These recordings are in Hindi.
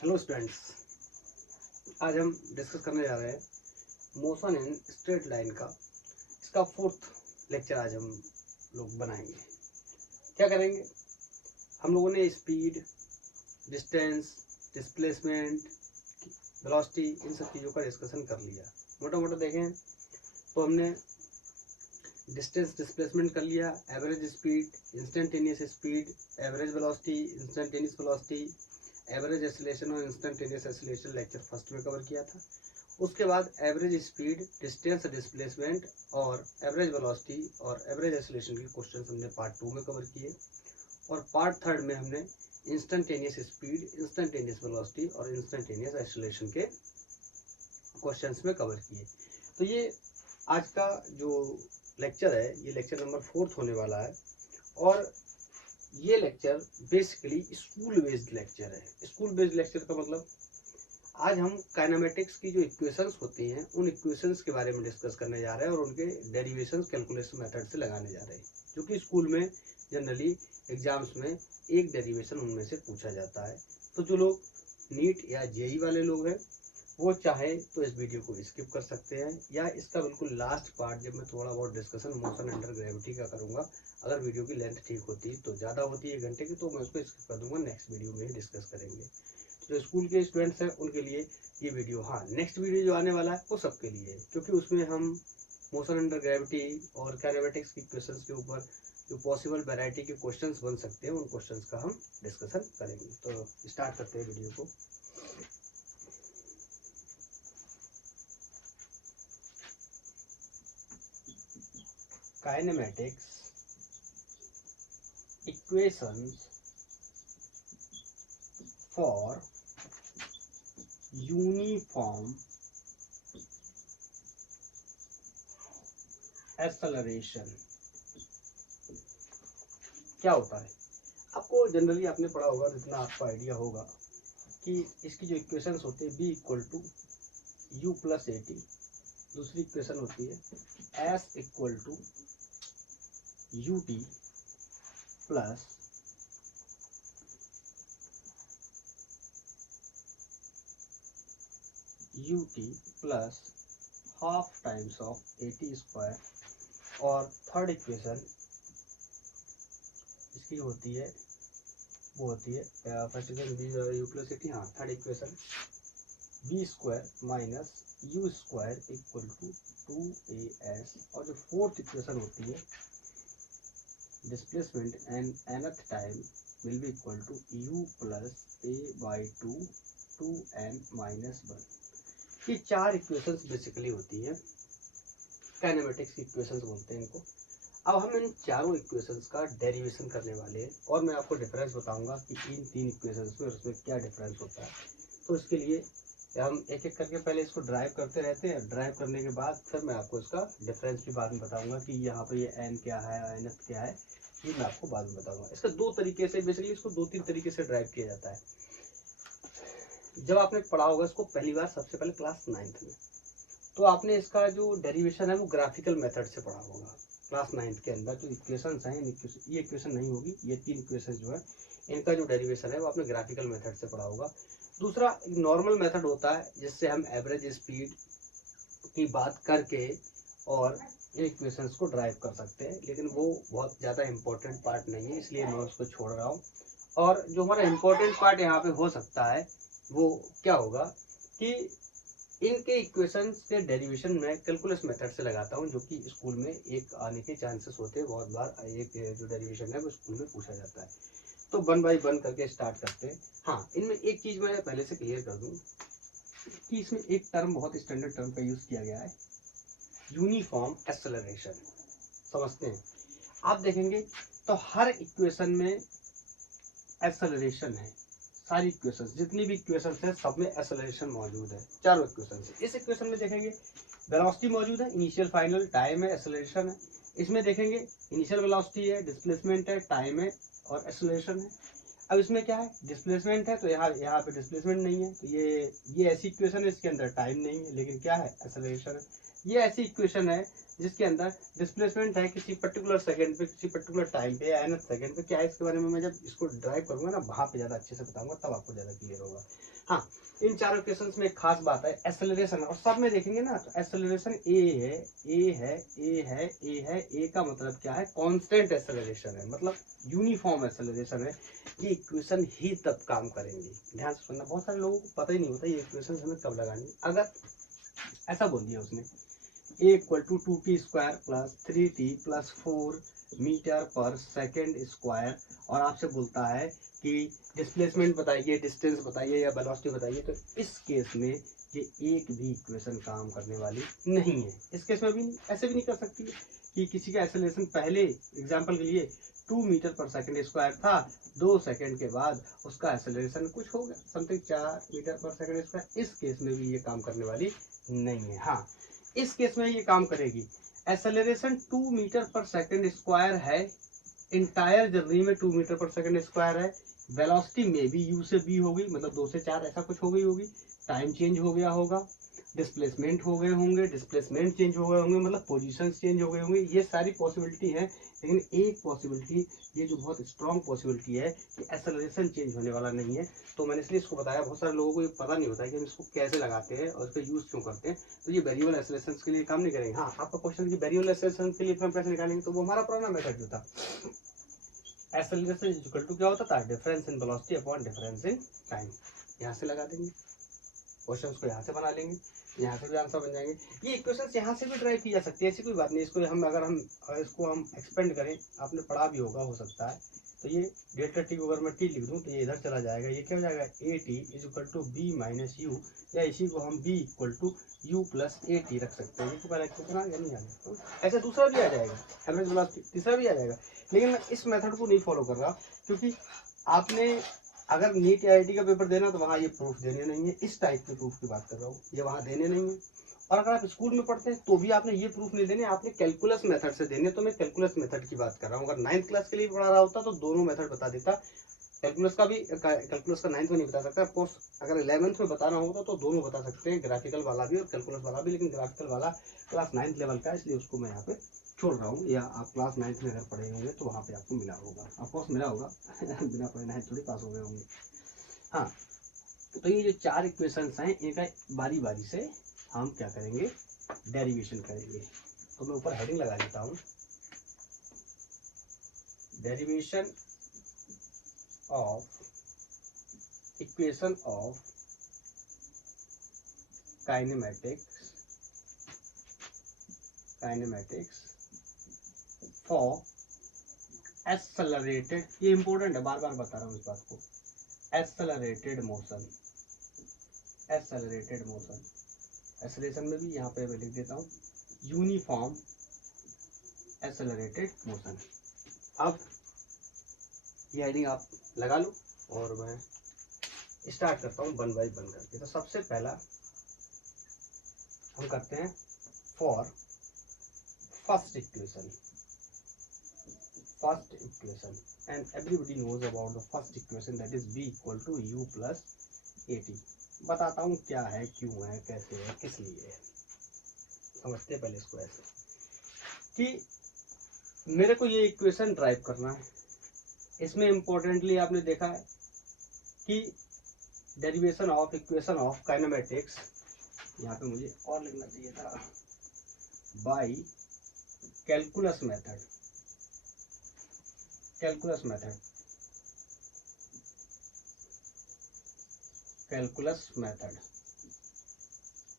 हेलो स्टूडेंट्स, आज हम डिस्कस करने जा रहे हैं मोशन इन स्ट्रेट लाइन का। इसका फोर्थ लेक्चर आज हम लोग बनाएंगे। क्या करेंगे हम लोगों ने? स्पीड, डिस्टेंस, डिस्प्लेसमेंट, वेलोसिटी, इन सब चीज़ों का डिस्कशन कर लिया। मोटा मोटा देखें तो हमने डिस्टेंस, डिस्प्लेसमेंट कर लिया, average speed, instantaneous speed, average velocity, instantaneous velocity, average acceleration और इंस्टेंटेनियस एक्सीलरेशन लेक्चर फर्स्ट में कवर किया था। उसके बाद एवरेज स्पीड, डिस्टेंस, डिस्प्लेसमेंट और एवरेज वेलोसिटी और एवरेज एक्सीलरेशन के क्वेश्चन हमने पार्ट 2 में कवर किए। और पार्ट 3 में हमने इंस्टेंटेनियस स्पीड, इंस्टेंटेनियस वेलोसिटी और इंस्टेंटेनियस एक्सीलरेशन के क्वेश्चंस में कवर किए। तो ये आज का जो लेक्चर है, ये लेक्चर नंबर 4 होने वाला है। और ये lecture basically school based lecture है। स्कूल बेस्ड लेक्चर का मतलब आज हम काइनेमेटिक्स की जो इक्वेशंस होती हैं उन इक्वेशंस के बारे में डिस्कस करने जा रहे हैं और उनके डेरिवेशंस कैलकुलेशन मेथड से लगाने जा रहे हैं, जो कि स्कूल में जनरली एग्जाम्स में एक डेरिवेशन उनमें से पूछा जाता है। तो जो लोग नीट या जेई वाले लोग हैं वो चाहे तो इस वीडियो को स्किप कर सकते हैं, या इसका बिल्कुल लास्ट पार्ट जब मैं थोड़ा बहुत डिस्कशन मोशन अंडर ग्रेविटी का करूंगा, अगर वीडियो की लेंथ ठीक होती तो ज़्यादा होती है 1 घंटे की, तो मैं उसको स्किप कर दूंगा, नेक्स्ट वीडियो में ही डिस्कस करेंगे। जो स्कूल के स्टूडेंट्स हैं उनके लिए ये वीडियो, हाँ नेक्स्ट वीडियो जो आने वाला है वो सबके लिए है, क्योंकि उसमें हम मोशन अंडर ग्रेविटी और काइनेमेटिक्स की क्वेश्चंस के ऊपर जो पॉसिबल वैरायटी के क्वेश्चंस बन सकते हैं उन क्वेश्चंस का हम डिस्कशन करेंगे। तो स्टार्ट करते हैं वीडियो को। Kinematics equations for uniform acceleration क्या होता है? आपको जनरली आपने पढ़ा होगा, जितना आपको आइडिया होगा कि इसकी जो इक्वेशंस होती है b equal to u plus a t, दूसरी इक्वेशन होती है s equal to u t plus u t plus half times of a t square. और थर्ड इक्वेशन इसकी होती है, वो होती है first equation b u plus a t, हाँ third equation b square minus u square equal to 2as। और जो फोर्थ इक्वेशन होती है displacement and nth time will be equal to u plus a by 2 2n minus 1। ये चार इक्वेशंस बेसिकली होती है, काइनेमेटिक्स की इक्वेशंस बोलते हैं इनको। अब हम इन चारों इक्वेशंस का डेरिवेशन करने वाले हैं और मैं आपको डिफरेंस बताऊंगा कि इन तीन इक्वेशंस में और उसमें क्या डिफरेंस होता है। तो इसके लिए हम एक एक करके पहले इसको ड्राइव करते रहते हैं, ड्राइव करने के बाद फिर मैं आपको इसका डिफरेंस भी बाद में बताऊंगा कि यहाँ पे ये n क्या है, nf क्या है, ये मैं आपको बाद में बताऊंगा। इसका दो तरीके से, बेसिकली इसको दो तीन तरीके से ड्राइव किया जाता है। जब आपने पढ़ा होगा इसको पहली बार, सबसे पहले क्लास 9th में, तो आपने इसका जो डेरिवेशन है वो ग्राफिकल मेथड से पढ़ा होगा। क्लास 9th के अंदर जो इक्वेशंस हैं, ये इक्वेशन नहीं होगी, ये तीन इक्वेशन जो है इनका जो डेरिवेशन है वो आपने ग्राफिकल मेथड से पढ़ा होगा। दूसरा नॉर्मल मेथड होता है जिससे हम एवरेज स्पीड की बात करके और इन इक्वेशंस को ड्राइव कर सकते हैं, लेकिन वो बहुत ज़्यादा इंपॉर्टेंट पार्ट नहीं है, इसलिए मैं उसको छोड़ रहा हूँ। और जो हमारा इंपॉर्टेंट पार्ट यहाँ पे हो सकता है वो क्या होगा कि इनके इक्वेशंस के डेरिवेशन में कैलकुलस मेथड से लगाता हूँ, जो कि स्कूल में एक आने के चांसेस होते हैं। बहुत बार एक जो डेरिवेशन है वो स्कूल में पूछा जाता है। तो 1 बाई 1 करके स्टार्ट करते हैं। हाँ, इनमें एक चीज़ मैं पहले से क्लियर कर दूँ कि इसमें एक टर्म, बहुत स्टैंडर्ड टर्म का यूज़ किया गया है, यूनिफॉर्म एक्सेलरेशन। समझते हैं? आप देखेंगे तो हर इक्वेशन में एक्सेलरेशन है। सारी इक्वेशंस, जितनी भी इक्वेशंस हैं सब में एक्सेलरेशन मौजूद है, चारों इक्वेशन से। इस इक्वेशन में देखेंगे वेलोसिटी मौजूद है, इनिशियल फाइनल टाइम है, एक्सेलरेशन है। इसमें देखेंगे इनिशियल वेलोसिटी है, डिस्प्लेसमेंट है, टाइम है और एक्सेलरेशन है। अब इसमें क्या है, डिस्प्लेसमेंट है तो यहाँ पे डिस्प्लेसमेंट नहीं है, तो ये ऐसी इक्वेशन है इसके अंदर टाइम नहीं है, लेकिन क्या है, एक्सेलरेशन है। ये ऐसी इक्वेशन है जिसके अंदर डिस्प्लेसमेंट है किसी पर्टिकुलर सेकंड पे, किसी पर्टिकुलर टाइम पे या nth सेकंड पे। क्या है इसके बारे में मैं जब इसको ड्राइव करूंगा ना वहां पे ज्यादा अच्छे से बताऊंगा, तब आपको ज्यादा क्लियर होगा। हाँ, इन चारों इक्वेशंस में एक खास बात है एक्सेलरेशन, और सब में देखेंगे ना तो एक्सेलरेशन ए है, ए है, ए है, ए है। ए का मतलब क्या है? कांस्टेंट एक्सेलरेशन है, मतलब यूनिफॉर्म एक्सेलरेशन है। ये इक्वेशन ही तब काम करेंगी। ध्यान से सुनना, बहुत सारे लोगों को पता ही नहीं होता ये इक्वेशन हमें कब लगानी। अगर ऐसा बोल दिया उसने a equal to 2t square plus 3t plus 4 metre पर सेकेंड स्क्वायर, और आपसे बोलता है कि डिस्प्लेसमेंट बताइए, डिस्टेंस बताइए या वेलोसिटी बताइए, तो इस केस में ये एक भी इक्वेशन काम करने वाली नहीं है। इस केस में भी नहीं, ऐसे भी नहीं कर सकती है कि किसी का एक्सेलरेशन पहले एग्जांपल के लिए 2 मीटर पर सेकेंड स्क्वायर था, 2 सेकेंड के बाद उसका एक्सेलरेशन कुछ हो गया समथिंग 4 मीटर पर सेकेंड स्क्वायर। इस केस में भी ये काम करने वाली नहीं है। हाँ, इस केस में ये काम करेगी। एक्सेलरेशन 2 मीटर पर सेकेंड स्क्वायर है, इंटायर जर्नी में 2 मीटर पर सेकेंड स्क्वायर है। वेलोसिटी में भी u से b होगी, मतलब 2 से 4 ऐसा कुछ हो गई होगी। टाइम चेंज हो गया होगा, डिस्प्लेसमेंट हो गए होंगे, डिस्प्लेसमेंट चेंज हो गए होंगे, मतलब पोजीशन चेंज हो गए होंगे। ये सारी पॉसिबिलिटी है, लेकिन एक पॉसिबिलिटी, ये जो बहुत स्ट्रॉन्ग पॉसिबिलिटी है कि एक्सेलरेशन चेंज होने वाला नहीं है। तो मैंने इसलिए इसको बताया, बहुत सारे लोगों को ये पता नहीं होता है कि हम इसको कैसे लगाते हैं और इसका यूज क्यों करते हैं। तो ये वेरिएबल एक्सेलरेशन के लिए काम नहीं करेंगे। हाँ, आपका क्वेश्चन की वेरिएबल एक्सेलरेशन के लिए हम कैसे निकालेंगे, तो वो हमारा पुराना मेथड जो था, एक्सेलरेशन इज इक्वल टू क्या होता था, difference in velocity upon difference in time. यहाँ से लगा देंगे, क्वेश्चन को यहाँ से बना लेंगे, यहाँ से भी आंसर बन जाएंगे। ये इक्वेशंस यहाँ से भी ड्राइव की जा सकती है, ऐसी कोई बात नहीं। इसको हम अगर इसको हम एक्सपेंड करें, आपने पढ़ा भी होगा हो सकता है, तो ये डेल्टा टी अगर मैं टी लिख दूँ तो ये इधर चला जाएगा। ये क्या हो जाएगा, a t is equal to b minus u, या इसी को हम b equal to u plus a t रख सकते हैं। ये पहले इक्वेशन आ गया, नहीं आ गया? ऐसा दूसरा भी आ जाएगा, एवरेज वेलोसिटी तीसरा भी आ जाएगा। लेकिन मैं इस मेथड को नहीं फॉलो कर रहा, क्योंकि आपने अगर नीट या आईआईटी का पेपर देना तो वहाँ ये प्रूफ देने नहीं है। इस टाइप के प्रूफ की बात कर रहा हूँ, ये वहाँ देने नहीं है। और अगर आप स्कूल में पढ़ते हैं तो भी आपने ये प्रूफ नहीं देने, आपने कैलकुलस मेथड से देने। तो मैं कैलकुलस मेथड की बात कर रहा हूँ। अगर 9th क्लास के लिए पढ़ा रहा होता तो दोनों मेथड बता देता। कैलकुलस का भी, कैलकुलस का 9th में नहीं बता सकता। ऑफकोर्स अगर 11th में बताना होता तो दोनों बता सकते हैं, ग्राफिकल वाला भी और कैलकुलस वाला भी। लेकिन ग्राफिकल वाला क्लास 9th लेवल का, इसलिए उसको मैं यहाँ पे छोड़ रहा हूँ। या आप क्लास 9th में अगर पढ़े होंगे तो वहाँ पे आपको मिला होगा, ऑफकोर्स मिला होगा बिना पढ़े 9th थोड़ी पास हो गए होंगे। हाँ, तो ये जो 4 इक्वेशंस हैं, इनका बारी बारी से हम क्या करेंगे, डेरिवेशन करेंगे। तो मैं ऊपर हेडिंग लगा देता हूँ, derivation of equation of kinematics for accelerated, ये इंपॉर्टेंट है, बार बार बता रहा हूँ इस बात को, एक्सेलरेटेड मोशन। एक्सेलरेशन में भी यहाँ पे मैं लिख देता हूँ यूनिफॉर्म एक्सेलरेटेड मोशन। अब ये हेडिंग आप लगा लो और मैं स्टार्ट करता हूँ वन बाई वन करके। तो सबसे पहला हम करते हैं for first equation, and everybody knows about the first equation, that is b equal to u plus at। बताता हूँ क्या है, क्यों है, कैसे है, किस लिए है। समझते हैं पहले इसको ऐसे कि मेरे को ये इक्वेशन ड्राइव करना है। इसमें इंपॉर्टेंटली आपने देखा है कि derivation of equation of kinematics, यहाँ पे मुझे और लिखना चाहिए था, बाय कैलकुलस मेथड।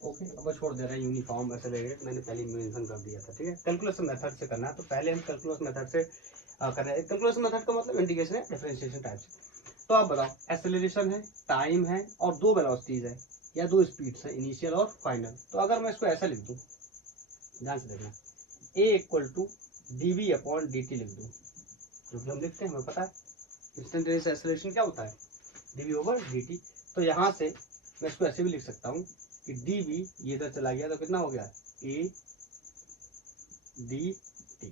ओके, अब छोड़ दे रहे हैं यूनिफॉर्म एक्सेलरेटेड, मैंने पहले मेंशन कर दिया था। ठीक है, कैलकुलस मेथड से करना है। तो पहले हम कैलकुलस मेथड से कर रहे हैं। कैलकुलस मेथड का मतलब इंटीग्रेशन है, डिफरेंशिएशन टाइप से। तो आप बताओ, एक्सेलरेशन है, टाइम है और 2 वेलोसिटीज है या 2 स्पीड्स है, इनिशियल और फाइनल। तो अगर मैं इसको ऐसा लिख दूं, ध्यान से देखना, a equal to dv upon dt लिख दूं, जो कि हम लिखते हैं, हमें पता है इंस्टेंटेनियस एक्सेलरेशन क्या होता है, dv ओवर dt। तो यहाँ से मैं इसको ऐसे भी लिख सकता हूँ कि dv ये इधर चला गया तो कितना हो गया, a dt।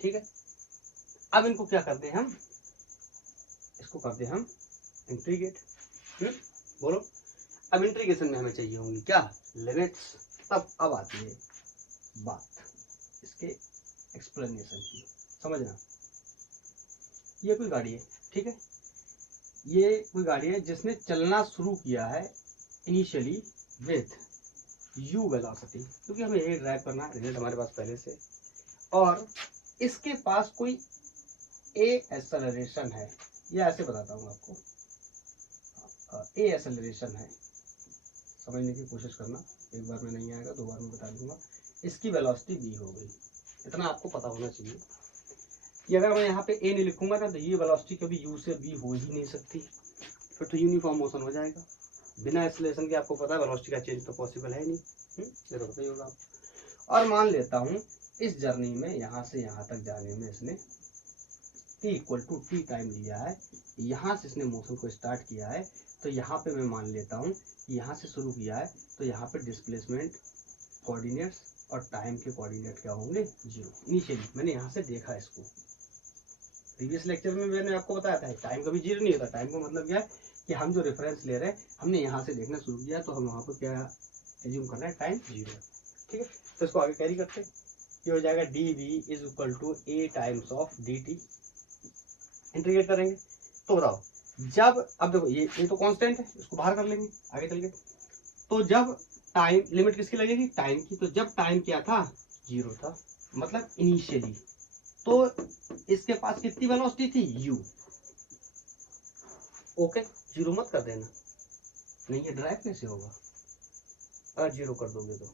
ठीक है, अब इनको क्या करते हैं हम, इसको करते हैं हम इंटीग्रेट। बोलो, अब इंटीग्रेशन में हमें चाहिए होंगी क्या, लिमिट्स। तब अब आती है बात इसके एक्सप्लेनेशन की। समझना, ये कोई गाड़ी है, ठीक है, ये कोई गाड़ी है जिसने चलना शुरू किया है इनिशियली विथ u वेलोसिटी, क्योंकि हमें यही ड्राइव करना है, रिजल्ट हमारे पास पहले से, और इसके पास कोई a एक्सेलरेशन है, या ऐसे बताता हूँ आपको, a एक्सेलरेशन है, समझने की कोशिश करना, एक बार में नहीं आएगा, दो बार में बता दूंगा। इसकी वेलोसिटी v हो गई, इतना आपको पता होना चाहिए कि अगर मैं यहाँ पे a नहीं लिखूंगा ना तो ये वेलोसिटी कभी u से v हो ही नहीं सकती, फिर तो यूनिफॉर्म मोशन हो जाएगा। बिना एक्सेलरेशन के आपको पता है वेलोसिटी का चेंज तो पॉसिबल है नहीं, ये तो पता ही होगा। और मान लेता हूँ इस जर्नी में यहाँ से यहाँ तक जाने में इसने t equal to t time लिया है, यहाँ से इसने मोशन को स्टार्ट किया है, तो यहाँ पे मैं मान लेता हूँ यहाँ से शुरू किया है, तो यहाँ पे डिस्प्लेसमेंट कोऑर्डिनेट्स और टाइम के कोऑर्डिनेट क्या होंगे, जीरो। इनिशियली मैंने यहाँ से देखा इसको, प्रीवियस लेक्चर में मैंने आपको बताया था टाइम कभी जीरो नहीं होता। टाइम का मतलब क्या है कि हम जो रेफरेंस ले रहे हैं हमने यहाँ से देखना शुरू किया, तो हम वहाँ पर क्या एज्यूम करना है, टाइम जीरो, ठीक है। तो इसको आगे कैरी करते हैं, ये हो जाएगा d v is equal to a times of d t, integrate करेंगे तो बताओ जब, अब देखो ये तो कांस्टेंट है, इसको बाहर कर लेंगे आगे चल के, तो जब टाइम लिमिट किसकी लगेगी, टाइम की, तो जब टाइम क्या था, जीरो था, मतलब इनिशियली, तो इसके पास कितनी वेलोसिटी थी, u, ओके, जीरो मत कर देना, नहीं ये ड्राइव कैसे होगा अगर जीरो कर दोगे तो,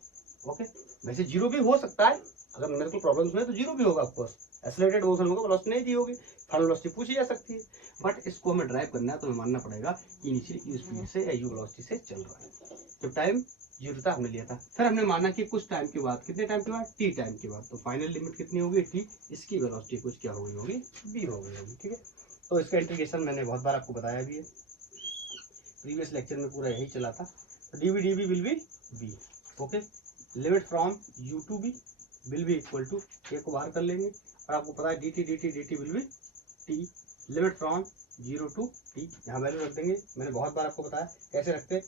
ओके। वैसे जीरो भी हो सकता है, अगर मेरे को प्रॉब्लम्स में तो जीरो भी होगा, ऑफकोर्स एक्सेलरेटेड मोशन होगा, वेलोसिटी नहीं दी होगी, फाइनल वेलोसिटी पूछी जा सकती है, बट इसको हमें ड्राइव करना है तो हमें मानना पड़ेगा कि इनिशियली स्पीड से या यू वेलोसिटी से चल रहा है। जब टाइम जीरो था हमने लिया था, फिर हमने माना कि कुछ टाइम के बाद, कितने टाइम के बाद, टी टाइम के बाद, तो फाइनल लिमिट कितनी होगी, टी, इसकी वेलोसिटी कुछ क्या हो गई होगी, बी हो गई होगी, ठीक है। तो इसका इंटीग्रेशन मैंने बहुत बार आपको बताया भी है, प्रीवियस लेक्चर में पूरा यही चला था। D v will be b, okay, limit from u to b will be equal to, a को बाहर कर लेंगे, और आपको पता है d t will be t, limit from zero to t, यहाँ वैल्यू रख देंगे, मैंने बहुत बार आपको बताया कैसे रखते हैं,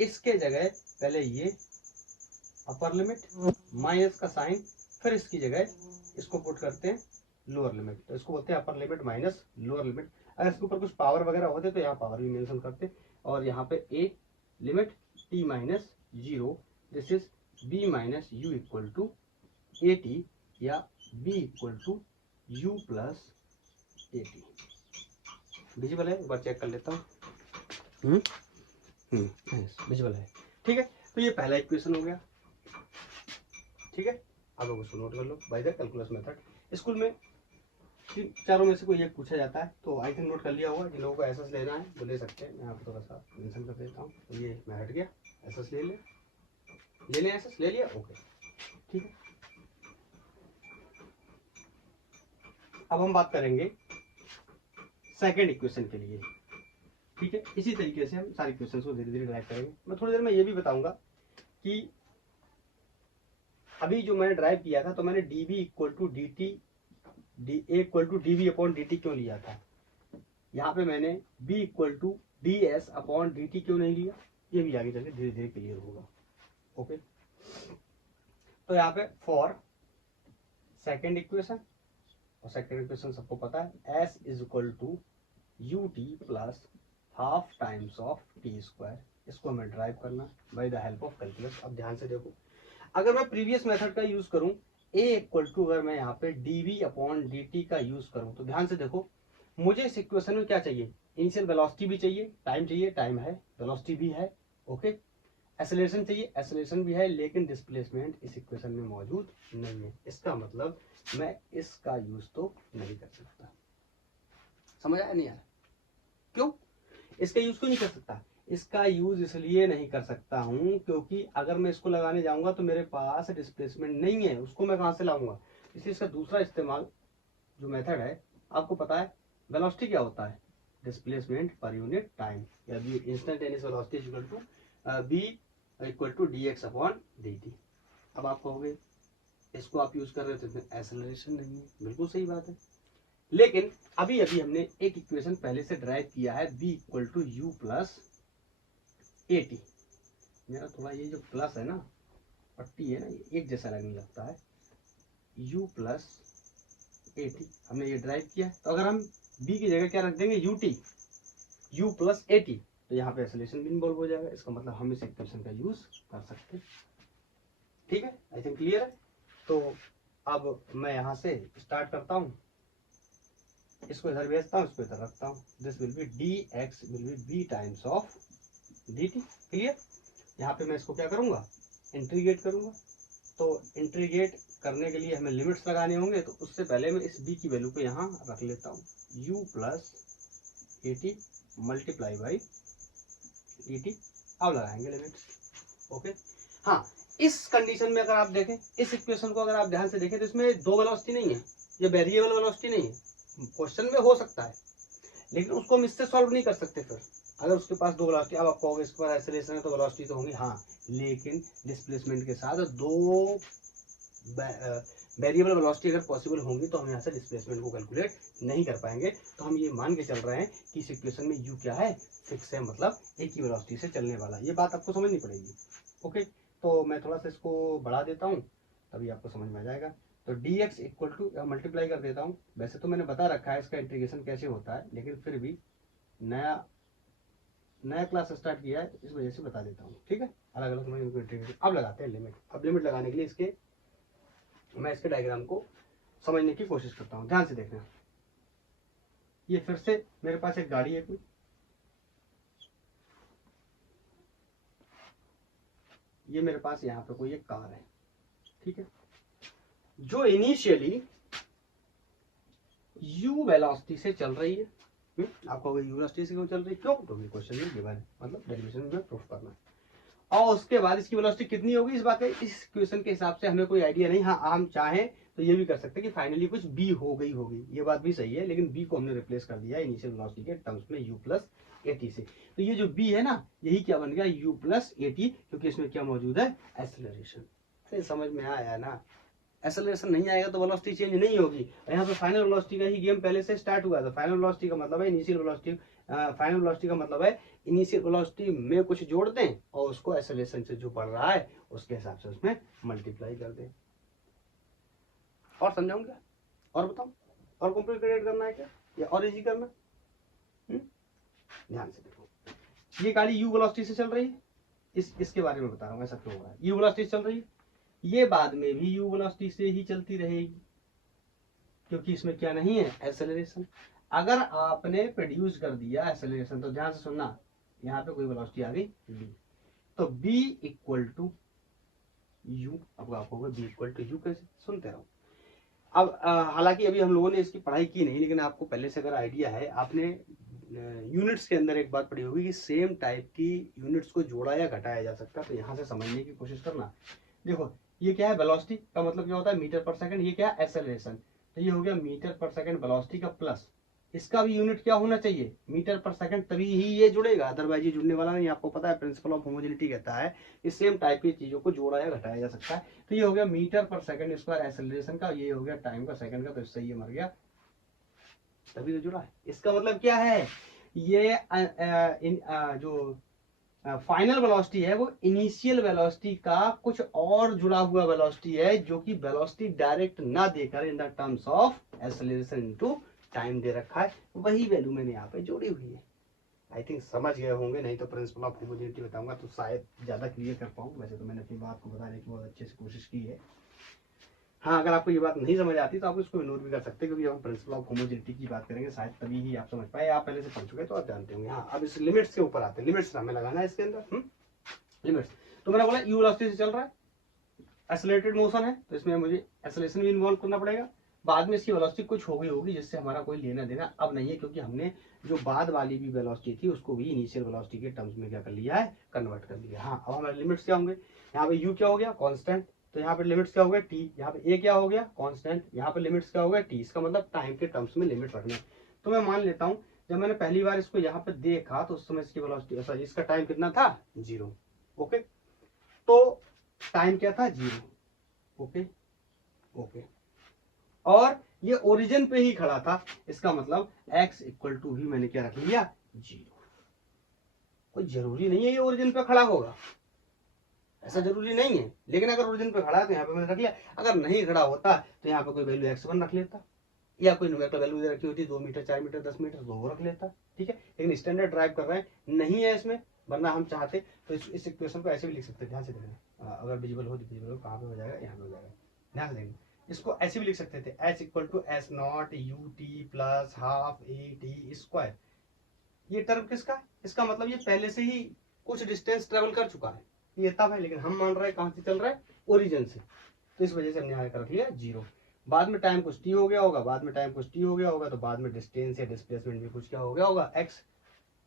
इसके जगह पहले ये अपर लिमिट माइनस का साइन, फिर इसकी जगह इसको पुट करते हैं लोअर लिमिट, तो इसको बोलते हैं अपर लिमिट माइनस लोअर लिमिट। अगर इसके ऊपर कुछ पावर वगैरह होते तो यहाँ पावर भी मेंशन करते, और यहाँ पे a limit t minus zero, this is b minus u equal to a t, या b equal to u plus a t. Visible है, एक बार चेक कर लेता हूँ, विजिबल है, ठीक है। तो ये पहला इक्वेशन हो गया, ठीक है। अब लोग उसको नोट कर लो by the calculus method. School में चारों में से कोई एक पूछा जाता है, तो आई थिंक नोट कर लिया होगा, जिन लोगों को एसएस लेना है वो ले सकते हैं, मैं आपको थोड़ा सा मेंशन कर देता हूँ। तो ये मैं हट गया, एसएस ले लें, एसएस ले लिया, ओके, ठीक है। अब हम बात करेंगे सेकेंड इक्वेशन के लिए, ठीक है। इसी तरीके से हम सारी इक्वेशंस को धीरे धीरे ड्राइव करेंगे। मैं थोड़ी देर में ये भी बताऊंगा कि अभी जो मैंने ड्राइव किया था, तो मैंने d b equal to d t, d a equal to d v upon d t क्यों लिया था, यहाँ पे मैंने b equal to d s upon d t क्यों नहीं लिया, ये भी आगे चलकर धीरे धीरे क्लियर होगा, ओके। तो यहाँ पे फॉर सेकेंड इक्वेशन, और सेकेंड इक्वेशन सबको पता है, s is equal to u t plus half times of t square, इसको हमें ड्राइव करना by the help of calculus. अब ध्यान से देखो, अगर मैं प्रीवियस मेथड का यूज करूं, a इक्वल टू, अगर मैं यहाँ पे d v upon d t का यूज करूं, तो ध्यान से देखो, मुझे इस इक्वेशन में क्या चाहिए, इनिशियल वेलोसिटी भी चाहिए, टाइम है, वेलोसिटी भी है, ओके, एक्सेलरेशन चाहिए, एक्सेलरेशन भी है, लेकिन डिस्प्लेसमेंट इस इक्वेशन में मौजूद नहीं है। इसका मतलब मैं इसका यूज तो नहीं कर सकता, समझ आया नहीं आया, क्यों इसका यूज क्यों नहीं कर सकता, इसका यूज इसलिए नहीं कर सकता हूं क्योंकि अगर मैं इसको लगाने जाऊंगा तो मेरे पास डिस्प्लेसमेंट नहीं है, उसको मैं कहां से लाऊंगा, इसलिए इसका दूसरा इस्तेमाल जो मेथड है, आपको पता है वेलोसिटी क्या होता है, डिस्प्लेसमेंट पर यूनिट टाइम, या b instantaneous velocity equal to b equal to d x upon d t. अब आप कहोगे इसको आप यूज कर रहे हो तो इसमें एक्सेलरेशन नहीं है, बिल्कुल सही बात है, लेकिन अभी अभी हमने एक इक्वेशन पहले से ड्राइव किया है, b equal to u plus a t. मेरा थोड़ा ये जो प्लस है ना, पट्टी है ना, ये एक जैसा लगने लगता है, u प्लस ए टी हमने ये ड्राइव किया। तो अगर हम b की जगह क्या रख देंगे, ut, u plus a t, तो यहाँ पे एक्सेलरेशन भी इन्वॉल्व हो जाएगा। इसका मतलब हम इस इक्वेशन का यूज कर सकते हैं। ठीक है, आई थिंक क्लियर है। तो अब मैं यहाँ से स्टार्ट करता हूँ, इसको इधर भेजता हूँ, इसको इधर रखता हूँ। This will be d x will be b times of d t. Clear. यहाँ पे मैं इसको क्या करूँगा, इंटीग्रेट करूँगा। तो इंटीग्रेट करने के लिए हमें लिमिट्स लगाने होंगे, तो उससे पहले मैं इस b की वैल्यू को यहाँ रख लेता हूँ, u plus a T multiply by D t. अब लगाएंगे लिमिट्स। ओके, हाँ, इस कंडीशन में अगर आप देखें, इस इक्वेशन को अगर आप ध्यान से देखें, तो इसमें दो वेलोसिटी नहीं है, ये वेरिएबल वेलोसिटी नहीं है। क्वेश्चन में हो सकता है, लेकिन उसको हम इससे सॉल्व नहीं कर सकते। फिर अगर उसके पास दो वेलोसिटी, अब आप कहोगे इसके पास एक्सेलरेशन है तो वेलोसिटी तो होंगी, हाँ, लेकिन डिस्प्लेसमेंट के साथ दो वेरिएबल वेलोसिटी अगर पॉसिबल होंगी तो हम यहाँ से डिस्प्लेसमेंट को कैलकुलेट नहीं कर पाएंगे। तो हम ये मान के चल रहे हैं कि इस इक्वेशन में u क्या है, फिक्स है, मतलब एक ही वेलोसिटी से चलने वाला। ये बात आपको समझनी पड़ेगी। ओके, तो मैं थोड़ा सा इसको बढ़ा देता हूँ, तभी आपको समझ में आ जाएगा। तो dx इक्वल टू मल्टीप्लाई कर देता हूँ। वैसे तो मैंने बता रखा है इसका इंटीग्रेशन कैसे होता है, लेकिन फिर भी नया क्लास स्टार्ट किया है, इस वजह से बता देता हूँ। ठीक है, अलग अलग में इंटीग्रेशन। अब लगाते हैं लिमिट। अब लिमिट लगाने के लिए मैं इसके डायग्राम को समझने की कोशिश करता हूँ, ध्यान से देखना। ये फिर से मेरे पास एक गाड़ी है कोई, ये मेरे पास यहाँ पे कोई एक कार है। ठीक है, जो इनिशियली u वेलोसिटी से चल रही है। आपको यू वेलोसिटी से क्यों चल रही है, क्यों, तो क्वेश्चन में गिवन है, मतलब डेरिवेशन में प्रूफ करना है। और उसके बाद इसकी वेलोसिटी कितनी होगी, इस बात का इस क्वेश्चन के हिसाब से हमें कोई आइडिया नहीं। हाँ, हम चाहें तो ये भी कर सकते हैं कि फाइनली कुछ b हो गई होगी, ये बात भी सही है, लेकिन b को हमने रिप्लेस कर दिया इनिशियल वेलोसिटी के टर्म्स में u प्लस ए टी से। तो ये जो b है ना, यही क्या बन गया, u प्लस ए टी, क्योंकि इसमें क्या मौजूद है, एक्सेलरेशन। समझ में आया ना। एक्सेलरेशन नहीं आएगा तो वेलोसिटी चेंज नहीं होगी। यहाँ पे फाइनल वेलोसिटी का ही गेम पहले से स्टार्ट हुआ था। फाइनल वेलोसिटी का मतलब है इनिशियल वेलोसिटी, फाइनल वेलोसिटी का मतलब है इनिशियल वेलोसिटी में कुछ जोड़ दें और उसको एक्सेलरेशन से जो बढ़ रहा है उसके हिसाब से उसमें मल्टीप्लाई कर दें। और समझाऊं क्या, और बताऊं, और कॉम्प्लिकेटेड करना है क्या, या और इजी करना? ध्यान से देखो, ये गाड़ी यू वेलोसिटी से चल रही है, इसके बारे में बता रहा हूँ ऐसा क्यों हो रहा है। यू वेलोसिटी से चल रही है, ये बाद में भी यू वेलोसिटी से ही चलती रहेगी, क्योंकि इसमें क्या नहीं है, एक्सेलरेशन। अगर आपने प्रोड्यूस कर दिया एक्सेलरेशन, तो ध्यान से सुनना, यहाँ पे कोई वेलोसिटी आ गई v, तो b इक्वल टू यू। अब आप होगा b इक्वल टू यू, कैसे, सुनते रहो। अब हालांकि अभी हम लोगों ने इसकी पढ़ाई की नहीं, लेकिन आपको पहले से अगर आइडिया है, आपने यूनिट्स के अंदर एक बात पढ़ी होगी कि सेम टाइप की यूनिट्स को जोड़ा या घटाया जा सकता है। तो यहाँ से समझने की कोशिश करना। देखो, ये क्या है, वेलोसिटी का मतलब क्या होता है, मीटर पर सेकंड। ये क्या है, एक्सेलरेशन। तो ये हो गया मीटर पर सेकंड वेलोसिटी का प्लस, इसका भी यूनिट क्या होना चाहिए, मीटर पर सेकंड, तभी ही ये जुड़ेगा, अदरवाइज ये जुड़ने वाला नहीं। आपको पता है प्रिंसिपल ऑफ होमोजेनिटी कहता है इस सेम टाइप की चीजों को जोड़ा या घटाया जा सकता है। तो ये हो गया मीटर पर सेकंड स्क्वायर एक्सेलरेशन का, ये हो गया टाइम का, सेकंड का, तो इससे ये मर गया, तभी तो जुड़ा है। इसका मतलब क्या है, ये जो फाइनल वेलोसिटी है वो इनिशियल वेलोसिटी का कुछ और जुड़ा हुआ वेलोसिटी है, जो कि वेलोसिटी डायरेक्ट ना देकर in the terms of acceleration into time दे रखा है, वही वैल्यू मैंने यहाँ पे जोड़ी हुई है। आई थिंक समझ गए होंगे, नहीं तो प्रिंसिपल ऑफ होमोजेनिटी बताऊंगा तो शायद ज्यादा क्लियर कर पाऊँ। वैसे तो मैंने अपनी बात को बताने की बहुत अच्छे से कोशिश की है। हाँ, अगर आपको ये बात नहीं समझ आती तो आप इसको इग्नोर भी कर सकते हैं, क्योंकि हम प्रिंसिपल ऑफ होमोजेनिटी की बात करेंगे, शायद तभी ही आप समझ पाए। आप पहले से पढ़ चुके तो आप जानते होंगे। हाँ, अब इस लिमिट्स के ऊपर आते हैं। लिमिट्स हमें लगाना है इसके अंदर। लिमिट्स तो मैंने बोला यू वेलोसिटी से चल रहा है, एक्सेलरेटेड मोशन है, तो इसमें मुझे एक्सेलरेशन भी इन्वॉल्व करना पड़ेगा। बाद में इसकी वेलोसिटी कुछ हो गई होगी जिससे हमारा कोई लेना देना अब नहीं है, क्योंकि हमने जो बाद वाली भी वेलोसिटी थी उसको भी इनिशियल वेलोसिटी के टर्म्स में क्या कर लिया है, कन्वर्ट कर लिया। हाँ, अब हमारे लिमिट्स क्या होंगे, यहाँ पे u क्या हो गया, कांस्टेंट, तो यहाँ पे लिमिट्स क्या हो गया, t, यहाँ पे a क्या हो गया, कांस्टेंट, यहाँ पे लिमिट्स क्या हो गया, t। इसका मतलब टाइम के टर्म्स में लिमिट रखना। तो मैं मान लेता हूँ जब मैंने पहली बार इसको यहाँ पे देखा तो उस समय इसकी वेलोसिटी, सॉरी, इसका टाइम कितना था, 0। ओके, तो टाइम क्या था, 0। ओके ओके, और ये ओरिजिन पे ही खड़ा था, इसका मतलब x इक्वल टू भी मैंने क्या रख लिया, 0। कोई जरूरी नहीं है ये ओरिजिन पे खड़ा होगा, ऐसा जरूरी नहीं है, लेकिन अगर ओरिजिन पे खड़ा है तो यहाँ पे मैंने रख लिया। अगर नहीं खड़ा होता तो यहाँ पे कोई वैल्यू x1 रख लेता, या कोई न्यूमेरिकल वैल्यू रखी होती 2 मीटर 4 मीटर 10 मीटर तो वो रख लेता, ठीक है। लेकिन स्टैंडर्ड ड्राइव कर रहे हैं नहीं है इसमें, वरना हम चाहते तो इस इक्वेशन को ऐसे भी लिख सकते हैं। ध्यान से देखना, अगर विजिबल हो कहाँ पे हो जाएगा, यहाँ पे हो जाएगा। ध्यान से देखना, इसको ऐसे भी लिख सकते थे, h equal to s naught u t plus half a t square. ये टर्म किसका है, इसका मतलब ये पहले से ही कुछ डिस्टेंस ट्रेवल कर चुका है, ये तब है, लेकिन हम मान रहे हैं कहाँ से चल रहा है, ओरिजिन से, तो इस वजह से हमने यहाँ रख लिया 0। बाद में टाइम कुछ टी हो गया होगा, बाद में टाइम कुछ टी हो गया होगा, तो बाद में डिस्टेंस या डिस्प्लेसमेंट भी कुछ क्या हो गया होगा, एक्स।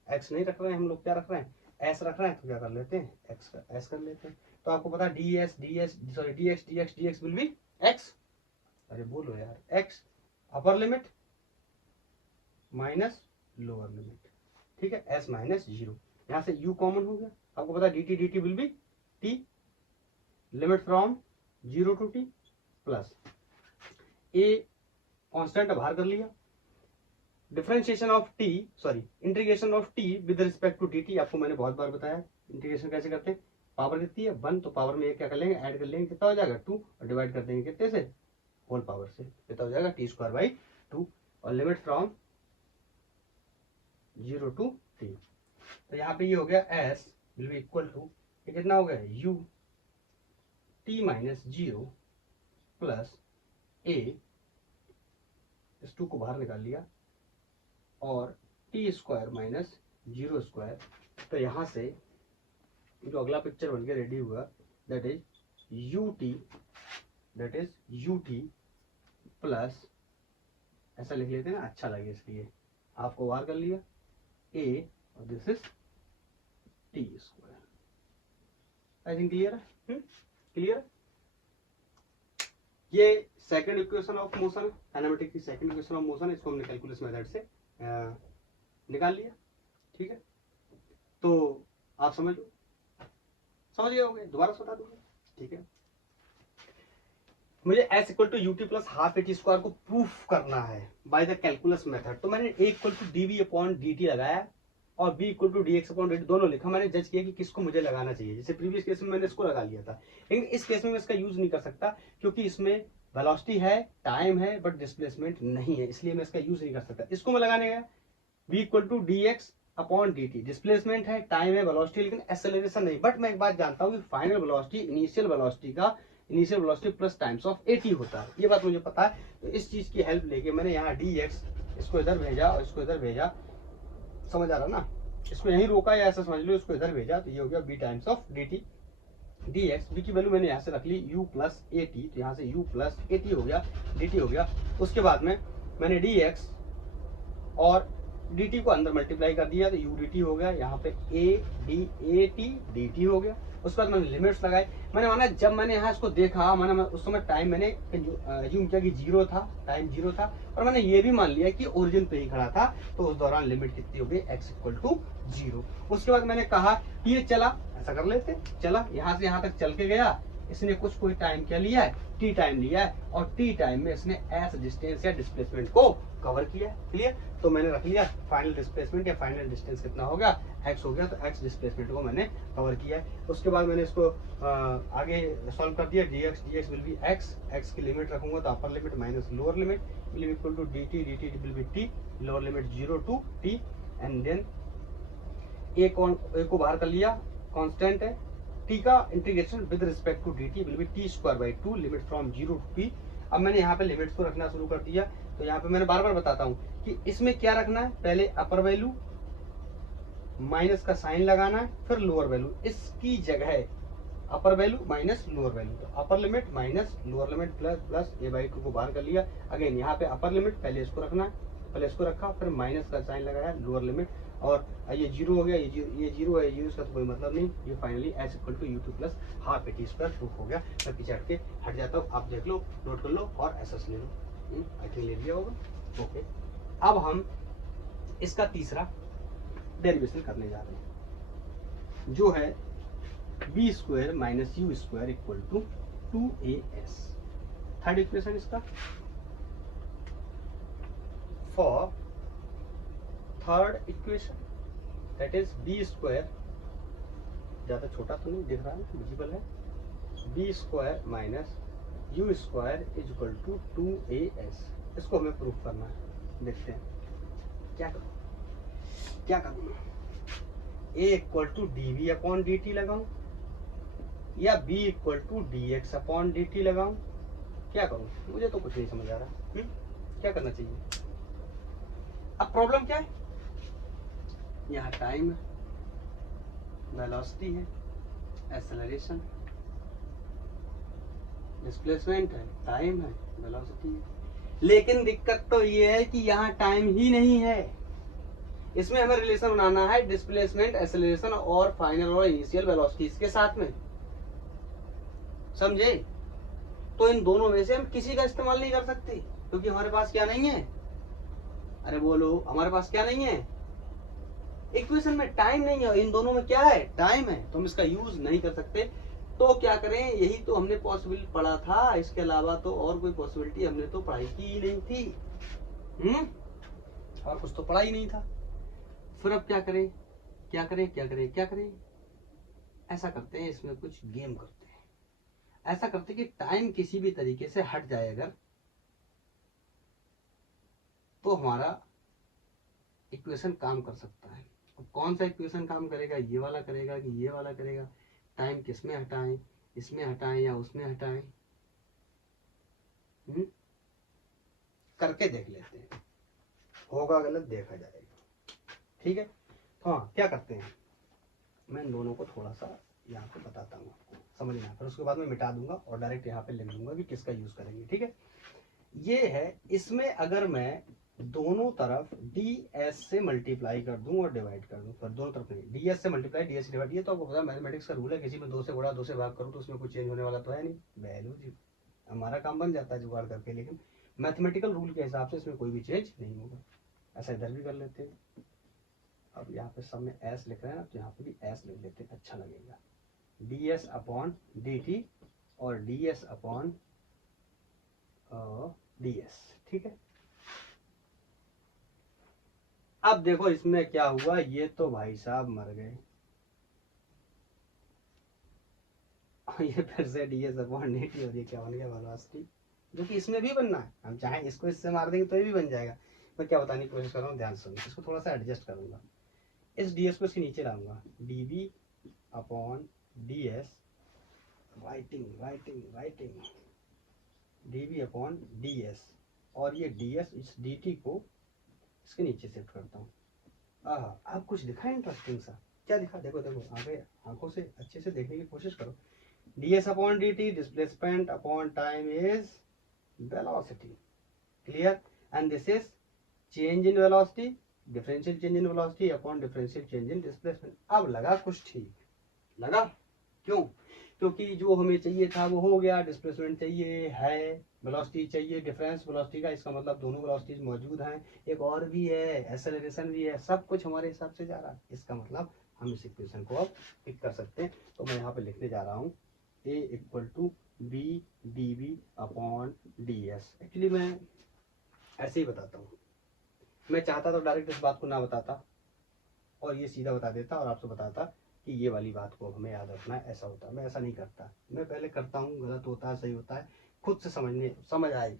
एक्स नहीं रख रहे हैं हम लोग, क्या रख रहे हैं, एस रख रहे हैं, तो क्या कर लेते हैं, एस कर लेते हैं। तो आपको पता है D S sorry D x will B x, अरे बोलो यार, एक्स अपर लिमिट माइनस लोअर लिमिट, ठीक है, एस माइनस 0। यहाँ से u कॉमन हो गया, आपको पता है dt will be t limit from 0 to t plus a constant बाहर कर लिया, differentiation of t sorry integration of t with respect to dt। आपको मैंने बहुत बार बताया इंटीग्रेशन कैसे करते हैं, पावर कितनी है 1, तो पावर में क्या कर लेंगे, ऐड कर लेंगे, कितना हो जाएगा 2, और डिवाइड कर देंगे कितने से, होल पावर से, कितना हो जाएगा t²/2, और लिमिट फ्रॉम 0 टू t। तो यहाँ पे ये हो गया s will be equal to, ये कितना हो गया u t minus 0 plus a, इस 2 को बाहर निकाल लिया, और t² माइनस 0²। तो यहाँ से जो अगला पिक्चर बन के रेडी हुआ, दैट इज ut प्लस, ऐसा लिख लेते हैं ना, अच्छा लगे इसलिए हाफ को बाहर कर लिया, a और this is t²। I think clear है, क्लियर। ये second equation of motion, kinematic की सेकंड इक्वेशन ऑफ मोशन, इसको हमने कैलकुलस मेथड से निकाल लिया, ठीक है। तो आप समझ गए होंगे, दोबारा बता दूंगा, ठीक है। मुझे s equal to u t plus half a t square को प्रूफ करना है बाय द कैलकुलस मेथड। तो मैंने a equal to d v upon d t लगाया और b equal to d x upon d t दोनों लिखा। मैंने जज किया कि किसको मुझे लगाना चाहिए, जैसे प्रीवियस केस में मैंने इसको लगा लिया था, लेकिन इस केस में मैं इसका यूज नहीं कर सकता क्योंकि इसमें वेलोसिटी है, टाइम है, बट डिस्प्लेसमेंट नहीं है, इसलिए मैं इसका यूज नहीं कर सकता। इसको मैं लगाने गया v equal to d x upon d t, displacement है, टाइम है, वेलोसिटी, लेकिन एक्सेलरेशन नहीं। बट मैं एक बात जानता हूँ कि final velocity initial velocity plus times of a t होता है, ये बात मुझे पता है। तो इस चीज की हेल्प लेके मैंने यहाँ डी एक्स, इसको इधर भेजा और इसको इधर भेजा, समझ आ रहा ना, इसको यहीं रोका या ऐसा समझ लो, इसको इधर भेजा, तो ये हो गया b times of d t d x. B की वैल्यू मैंने यहाँ से रख ली u प्लस ए टी, तो यहाँ से u प्लस ए टी हो गया, डी टी हो गया। उसके बाद में मैंने डी एक्स और डी टी को अंदर मल्टीप्लाई कर दिया, तो यू डी टी हो गया, यहाँ पे ए टी डी हो गया। उसके बाद मैंने लिमिट्स लगाए, मैंने माना जब मैंने यहाँ इसको देखा, मैंने उस समय टाइम मैंने अज्यूम किया कि 0 था, टाइम 0 था, और मैंने ये भी मान लिया कि ओरिजिन पे ही खड़ा था, तो उस दौरान लिमिट कितनी हो गई, x इक्वल टू 0। उसके बाद मैंने कहा कि ये चला, ऐसा कर लेते, चला यहाँ से यहाँ तक चल के गया, इसने कुछ कोई टाइम क्या लिया है, t टाइम लिया है, और t टाइम में इसने s डिस्टेंस या डिस्प्लेसमेंट को कवर किया है, क्लियर। तो मैंने रख लिया फाइनल डिस्प्लेसमेंट या फाइनल डिस्टेंस कितना हो गया, x हो गया, तो x डिस्प्लेसमेंट को मैंने कवर किया है। उसके बाद मैंने इसको आगे सॉल्व कर दिया, dx विल बी x की लिमिट रखूंगा, तो upper limit minus lower limit will be equal to dt will be t, lower limit 0 to t, and then a को बाहर कर लिया, कांस्टेंट है, t का integration with respect to dt will be t²/2 limit from 0 to t। अब मैंने यहाँ पे लिमिट्स को रखना शुरू कर दिया, तो यहाँ पे मैंने बार बार बताता हूँ कि इसमें क्या रखना है, पहले अपर वैल्यू माइनस का साइन लगाना है, फिर लोअर वैल्यू, इसकी जगह upper value minus lower value, तो upper limit minus lower limit plus a/2 को बाहर कर लिया। अगेन यहाँ पे अपर लिमिट पहले इसको रखना है, पहले इसको रखा, फिर माइनस का साइन लगाया, लोअर लिमिट, और ये 0 हो गया, ये 0 है, 0 इसका तो कोई मतलब नहीं, ये finally h equal to u2 plus half a t square proof हो गया। मैं पीछे हट जाता हूँ, आप देख लो, नोट कर लो और एसएस ले लो, आई थिंक ले लिया होगा, ओके। अब हम इसका तीसरा डेरिवेशन करने जा रहे हैं, जो है b² minus u² equal to 2as। Third equation इसका, for third equation, that is b² ज़्यादा छोटा तो नहीं दिख रहा है, विजिबल है। B square minus u square is equal to 2as। इसको हमें प्रूफ करना है। देखते हैं क्या करूँ, क्या करूँ। a equal to d v upon d t लगाऊँ या b equal to d x upon d t लगाऊँ, क्या करूँ, मुझे तो कुछ नहीं समझ आ रहा। क्या करना चाहिए। अब प्रॉब्लम क्या है, यहाँ टाइम है, वेलोसिटी है, एक्सेलरेशन, डिस्प्लेसमेंट है, टाइम है, वेलोसिटी है। लेकिन दिक्कत तो ये है कि यहाँ टाइम ही नहीं है। इसमें हमें रिलेशन बनाना है डिस्प्लेसमेंट, एक्सेलरेशन और फाइनल और इनिशियल वेलोसिटीज के साथ में, समझे। तो इन दोनों में से हम किसी का इस्तेमाल नहीं कर सकते, क्योंकि हमारे पास क्या नहीं है। अरे बोलो, हमारे पास क्या नहीं है, इक्वेशन में टाइम नहीं है। इन दोनों में क्या है, टाइम है, तो हम इसका यूज नहीं कर सकते। तो क्या करें, यही तो हमने पॉसिबिलिटी पढ़ा था, इसके अलावा तो और कोई पॉसिबिलिटी हमने तो पढ़ाई की ही नहीं थी। और कुछ तो पढ़ा ही नहीं था। फिर अब क्या करें, क्या करें, क्या करें, क्या करें। ऐसा करते हैं, इसमें कुछ गेम करते हैं। ऐसा करते हैं कि टाइम किसी भी तरीके से हट जाए अगर, तो हमारा इक्वेशन काम कर सकता है। अब कौन सा इक्वेशन काम करेगा, ये वाला करेगा कि ये वाला करेगा। टाइम किस में हटाएं, इसमें हटाएं या उसमें हटाएं, करके देख लेते हैं। होगा गलत देखा जाएगा, ठीक है। हाँ, क्या करते हैं, मैं इन दोनों को थोड़ा सा यहाँ पे बताता हूँ आपको समझना, फिर उसके बाद में मिटा दूंगा और डायरेक्ट यहाँ पे लिख दूंगा कि किसका यूज करेंगे, ठीक है। ये है, इसमें अगर मैं दोनों तरफ ds से मल्टीप्लाई कर दूं और डिवाइड कर दूं, फिर दोनों तरफ नहीं, ds से मल्टीप्लाई ds से डिवाइड, ये तो आपको पता है मैथमेटिक्स का रूल है, किसी में 2 से गुणा 2 से भाग करूं तो उसमें कुछ चेंज होने वाला तो है नहीं, वैल्यू जी हमारा काम बन जाता है जुगाड़ करके, लेकिन मैथमेटिकल रूल के हिसाब से इसमें कोई भी चेंज नहीं होगा। ऐसा इधर भी कर लेते हैं। अब यहाँ पे सब में s लिख रहे हैं ना, तो यहाँ पे भी s लिख लेते हैं, अच्छा लगेगा। ds अपॉन dt और ds अपॉन ds, ठीक है। अब देखो इसमें क्या हुआ, ये तो भाई साहब मर गए। ये फिर से ds अपॉन dt और ये क्या बन गया, वेलोसिटी, जो कि इसमें भी बनना है। हम चाहे इसको इससे मार देंगे तो ये भी बन जाएगा। मैं क्या बताने की कोशिश कर रहा हूँ, ध्यान सुनो। इसको थोड़ा सा एडजस्ट करूंगा, इस ds को इसके नीचे लाऊंगा, dv upon ds, writing writing writing, dv upon ds, और ये ds इस dt को इसके नीचे शिफ्ट करता हूँ। अब कुछ दिखा इंटरेस्टिंग सा, क्या दिखा, देखो देखो आगे आंखों से अच्छे से देखने की कोशिश करो। ds upon dt, displacement upon time is velocity, clear, and this is change in velocity, differential change in velocity upon differential change in displacement. अब लगा कुछ ठीक, लगा, क्यों, क्योंकि जो हमें चाहिए था वो हो गया, डिस्प्लेसमेंट चाहिए है, वेलोसिटी चाहिए, डिफरेंस वेलोसिटी का, इसका मतलब दोनों वेलोसिटीज मौजूद हैं, एक और भी है, एक्सेलरेशन भी है, सब कुछ हमारे हिसाब से जा रहा है। इसका मतलब हम इस इक्वेशन को अब पिक कर सकते हैं। तो मैं यहाँ पे लिखने जा रहा हूँ a equal to b d v upon d s. Actually मैं ऐसे ही बताता हूँ, मैं चाहता तो डायरेक्ट इस बात को ना बताता और ये सीधा बता देता और आपसे बताता कि ये वाली बात को हमें याद रखना है, ऐसा होता है। मैं ऐसा नहीं करता, मैं पहले करता हूँ, गलत होता है सही होता है, खुद से समझ आए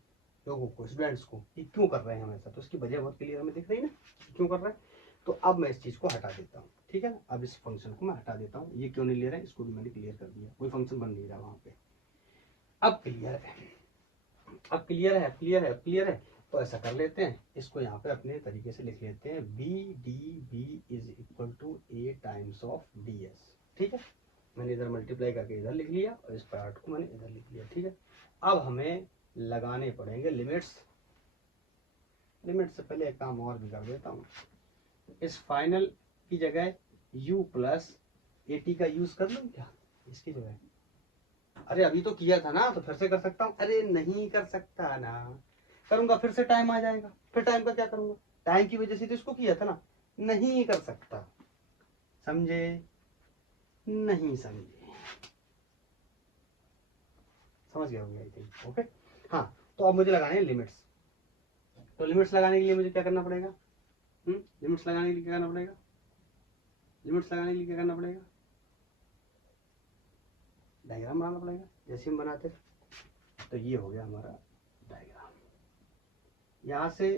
लोगों को, स्टूडेंट्स को, कि क्यों कर रहे हैं हम ऐसा, तो इसकी वजह बहुत क्लियर हमें दिख रही है ना, क्यों कर रहे हैं। तो अब मैं इस चीज़ को हटा देता हूँ, ठीक है ना। अब इस फंक्शन को मैं हटा देता हूँ, ये क्यों नहीं ले रहे हैं, इसको भी मैंने क्लियर कर दिया, कोई फंक्शन बन नहीं रहा वहाँ पे। अब क्लियर है, अब क्लियर है, क्लियर है, क्लियर है। तो ऐसा कर लेते हैं, इसको यहाँ पे अपने तरीके से लिख लेते हैं, b d b is equal to a times of d s, ठीक है। मैंने इधर मल्टीप्लाई करके इधर लिख लिया और इस पार्ट को मैंने इधर लिख लिया, ठीक है। अब हमें लगाने पड़ेंगे लिमिट्स। लिमिट से पहले एक काम और भी कर देता हूँ, इस फाइनल की जगह u प्लस ए टी का यूज कर लूँ क्या इसकी जगह। अरे अभी तो किया था ना, तो फिर से कर सकता हूँ। अरे नहीं कर सकता ना, करूंगा फिर से टाइम आ जाएगा, फिर टाइम का क्या करूंगा, टाइम की वजह से तो इसको किया था ना, नहीं कर सकता, समझे, नहीं समझे, समझ गया होंगे आई थिंक, ओके। हाँ, तो अब मुझे लगाने हैं लिमिट्स। तो लिमिट्स लगाने के लिए मुझे क्या करना पड़ेगा, लिमिट्स लगाने के लिए क्या करना पड़ेगा, लिमिट्स लगाने के लिए क्या करना पड़ेगा, डायग्राम बनाना पड़ेगा जैसे हम बनाते। तो ये हो गया हमारा डायग्राम। यहाँ से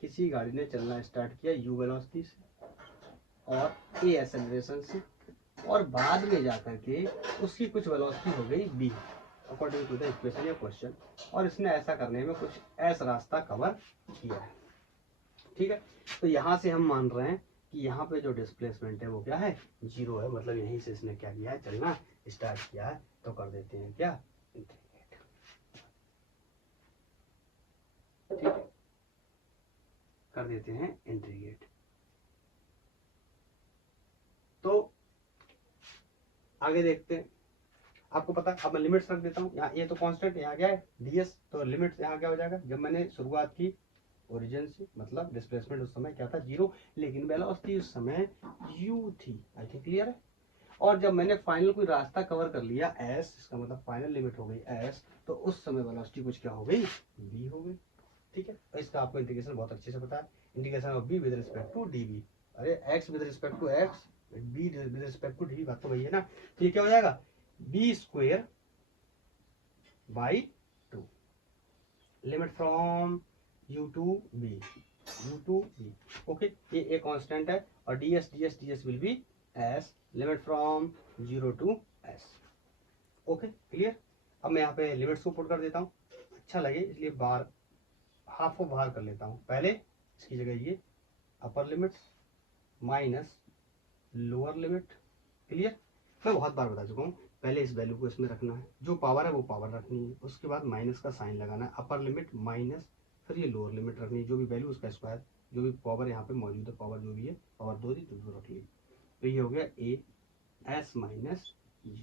किसी गाड़ी ने चलना स्टार्ट किया u वेलोसिटी से और a एक्सेलरेशन से, और बाद में जाकर के उसकी कुछ वेलोसिटी हो गई b according to the equation या क्वेश्चन, और इसने ऐसा करने में कुछ ऐसा रास्ता कवर किया है। ठीक है, तो यहाँ से हम मान रहे हैं कि यहाँ पे जो डिस्प्लेसमेंट है वो क्या है, 0 है। मतलब यहीं से इसने क्या किया है, चलना स्टार्ट किया है। तो कर देते हैं क्या, इंटीग्रेट। ठीक है, कर देते हैं इंटीग्रेट। तो आगे देखते हैं। आपको पता है, अब मैं लिमिट्स रख देता हूँ। यहाँ ये तो कांस्टेंट, यहाँ क्या है ds, तो लिमिट्स यहाँ क्या हो जाएगा, जब मैंने शुरुआत की ओरिजिन से, मतलब डिस्प्लेसमेंट उस समय क्या था 0, लेकिन वेलोसिटी उस समय u थी। आई थिंक क्लियर है। और जब मैंने फाइनल कोई रास्ता कवर कर लिया s, इसका मतलब फाइनल लिमिट हो गई s, तो उस समय वेलोसिटी कुछ क्या हो गई, v हो गई। ठीक है, तो इसका आपको इंटीग्रेशन बहुत अच्छे से पता है। Integration of b with respect to dv, अरे x with respect to x, b with respect to dv, बात तो वही है ना। तो ये क्या हो जाएगा, b square by 2, limit from u to b, okay. ये कांस्टेंट है, और ds will be s, limit from 0 to s। Okay clear. अब मैं यहाँ पे लिमिट्स को पुट कर देता हूँ, अच्छा लगे इसलिए बार हाफ को बाहर कर लेता हूँ। पहले इसकी जगह ये अपर limit minus lower limit. Clear, मैं बहुत बार बता चुका हूँ, पहले इस वैल्यू को इसमें रखना है, जो पावर है वो पावर रखनी है, उसके बाद माइनस का साइन लगाना है, अपर लिमिट माइनस, फिर ये लोअर लिमिट रखनी है, जो भी वैल्यू उसका स्क्वायर, जो भी पावर यहाँ पे मौजूद है, पावर जो भी है, पावर 2 थी तो 2 रख ली। तो ये हो गया a s माइनस g,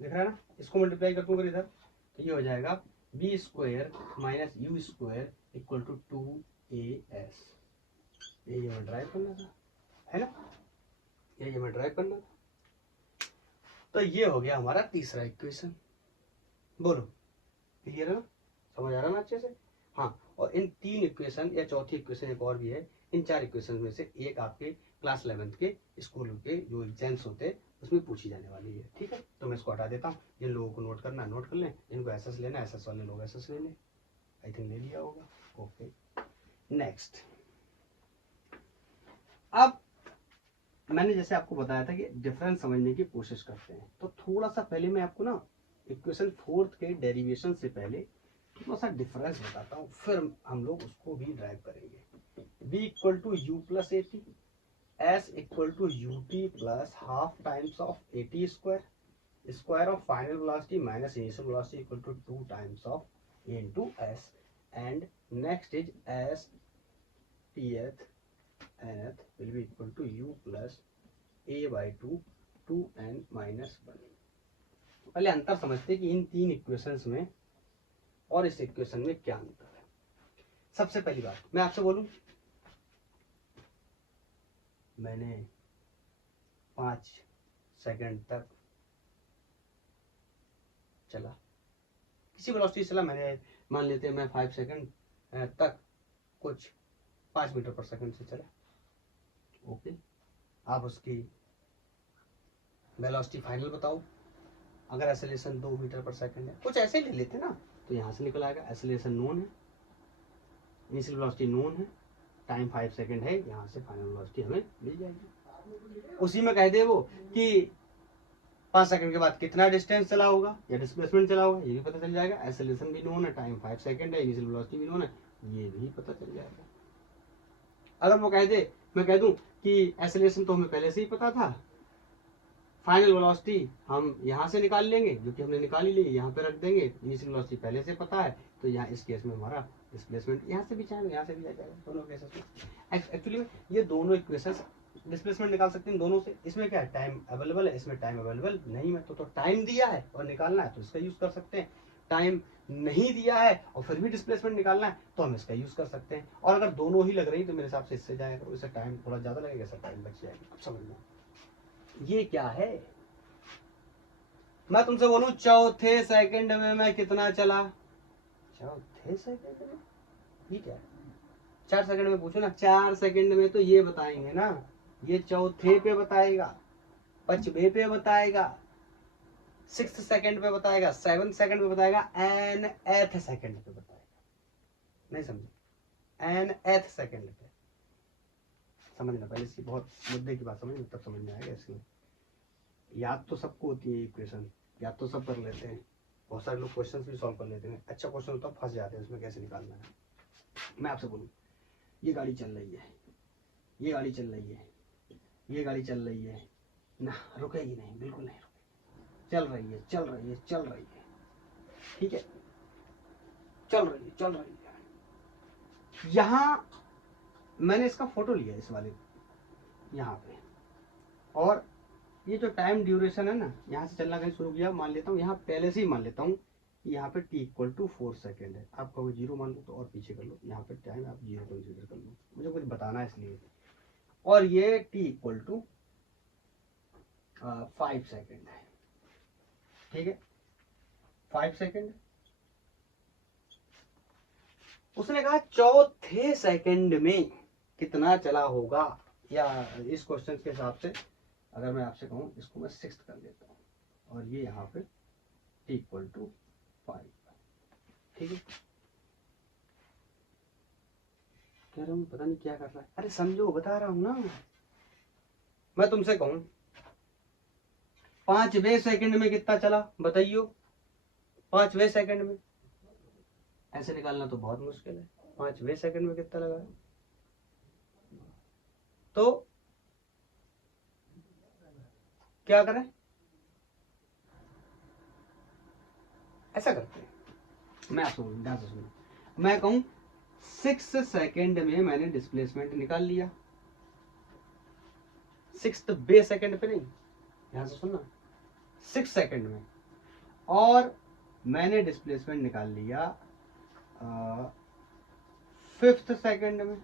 देख रहा है ना। इसको मल्टीप्लाई कर दूंगा इधर, तो ये हो जाएगा b square minus u square equal to 2as। ये हमें ड्राइव करना था, है ना, ये हमें ड्राइव करना था। तो ये हो गया हमारा तीसरा इक्वेशन। बोलो क्लियर है ना, समझ आ रहा ना अच्छे से। हाँ, और इन 3 इक्वेशन या चौथी इक्वेशन एक और भी है, इन 4 इक्वेशन में से एक आपके क्लास 11th के स्कूल के जो एग्जाम्स होते हैं उसमें पूछी जाने वाली है। ठीक है, तो मैं इसको हटा देता हूँ। जिन लोगों को नोट करना नोट कर लें, जिनको एसएस लेना एसएस वाले लोग एसएस ले लें। आई थिंक ले लिया होगा। Okay next. अब मैंने जैसे आपको बताया था कि डिफरेंस समझने की कोशिश करते हैं, तो थोड़ा सा पहले मैं आपको ना इक्वेशन 4 के डेरिवेशन से पहले थोड़ा सा डिफरेंस बताता हूँ, फिर हम लोग उसको भी ड्राइव करेंगे। b equal to u plus a t, s equal to u t plus half times of a t square, square of final velocity minus initial velocity equal to 2 times of a into s, and next is s tth nth will be equal to u plus a by 2 2n minus 1। पहले अंतर समझते हैं कि इन 3 इक्वेशंस में और इस इक्वेशन में क्या अंतर है। सबसे पहली बात मैं आपसे बोलूं, मैंने 5 सेकंड तक चला, किसी वेलोसिटी चला, मैंने मान लेते हैं मैं 5 सेकंड तक कुछ 5 मीटर पर सेकंड से चला। ओके, आप उसकी वेलोसिटी फाइनल बताओ। अगर एक्सेलरेशन 2 मीटर पर सेकंड है, कुछ ऐसे ले लेते ना, तो यहाँ से निकल आएगा एक्सेलरेशन नोन है, इनिशियल वेलोसिटी नोन है, टाइम 5 सेकंड है, यहाँ से फाइनल वेलोसिटी हमें मिल जाएगी। उसी में कह दे वो कि 5 सेकंड के बाद कितना डिस्टेंस चला होगा या डिस्प्लेसमेंट चला होगा, ये भी पता चल जाएगा। एक्सेलरेशन भी नोन है, टाइम 5 सेकंड है, इनिशियल वेलोसिटी भी नोन है, ये भी पता चल जाएगा। अगर वो कह दे, मैं कह दूं कि एक्सेलरेशन तो हमें पहले से ही पता था, फाइनल वेलोसिटी हम यहाँ से निकाल लेंगे, जो कि हमने निकाल ही ली, यहाँ पे रख देंगे, इनिशियल वेलोसिटी पहले से पता है, तो यहाँ इस केस में हमारा डिस्प्लेसमेंट यहाँ से भी चाहे यहाँ से भी आ जाएगा, दोनों केसेस में। एक्चुअली ये दोनों इक्वेशन डिस्प्लेसमेंट निकाल सकते हैं दोनों से। इसमें क्या है, टाइम अवेलेबल है, इसमें टाइम अवेलेबल नहीं है, तो टाइम दिया है और निकालना है तो इसका यूज कर सकते हैं। टाइम नहीं दिया है और फिर भी डिस्प्लेसमेंट निकालना है तो हम इसका यूज कर सकते हैं। और अगर दोनों ही लग रही तो मेरे हिसाब से इससे जाएगा, इससे टाइम थोड़ा ज्यादा लगेगा, इससे टाइम बच जाएगा। अब समझ लो ये क्या है। मैं तुमसे बोलूं चौथे सेकंड में मैं कितना चला, चौथे सेकंड में, ठीक है 4 सेकंड में पूछो ना, 4 सेकंड में तो ये बताएंगे ना, ये चौथे पे बताएगा, 5वें पे बताएगा, 6th सेकंड पे बताएगा, 7th सेकंड पे बताएगा, एन 8th सेकंड पे बताएगा। नहीं समझे? एन 8th सेकंड पे समझना, पहले इसकी बहुत मुद्दे की बात समझना, तब समझ में आएगा। इसमें याद तो सबको होती है इक्वेशन, याद तो सब कर लेते हैं, बहुत सारे लोग क्वेश्चन भी सॉल्व कर लेते हैं, अच्छा क्वेश्चन होता है फंस जाते हैं उसमें, कैसे निकालना है। मैं आपसे बोलूँ, ये गाड़ी चल रही है, ये गाड़ी चल रही है, ये गाड़ी चल रही है ना, रुकेगी नहीं, बिल्कुल नहीं रुकेगी, चल रही है चल रही है चल रही है, ठीक है, चल रही है चल रही है। यहाँ मैंने इसका फोटो लिया इस वाले यहाँ पे, और ये जो टाइम ड्यूरेशन है ना, यहाँ से चलना कहीं शुरू किया, मान लेता हूँ यहाँ पहले से ही मान लेता हूँ यहाँ पे t इक्वल टू 4 सेकेंड है। आप कहोगे 0 मान लो तो और पीछे कर लो, यहाँ पे टाइम आप 0 कंसीडर कर लो, मुझे कुछ बताना है इसलिए। और ये t इक्वल टू 5 सेकेंड है, ठीक है, 5 सेकेंड। उसने कहा चौथे सेकंड में कितना चला होगा, या इस क्वेश्चन के हिसाब से अगर मैं आपसे कहूँ, इसको मैं 6th कर देता हूँ, और ये यहाँ पे t इक्वल टू 5, ठीक है। कह रहा हूँ पता नहीं क्या कर रहा है, अरे समझो, बता रहा हूँ ना। मैं तुमसे कहूँ 5वें सेकंड में कितना चला, बताइयो 5वें सेकंड में, ऐसे निकालना तो बहुत मुश्किल है। 5वें सेकंड में कितना लगा, तो क्या करें, ऐसा करते हैं, मैं आपको ध्यान से सुनो, मैं कहूं 6 सेकंड में मैंने डिस्प्लेसमेंट निकाल लिया, 6वें सेकंड पे नहीं, ध्यान से सुनना, 6 सेकंड में, और मैंने डिस्प्लेसमेंट निकाल लिया 5th सेकंड में,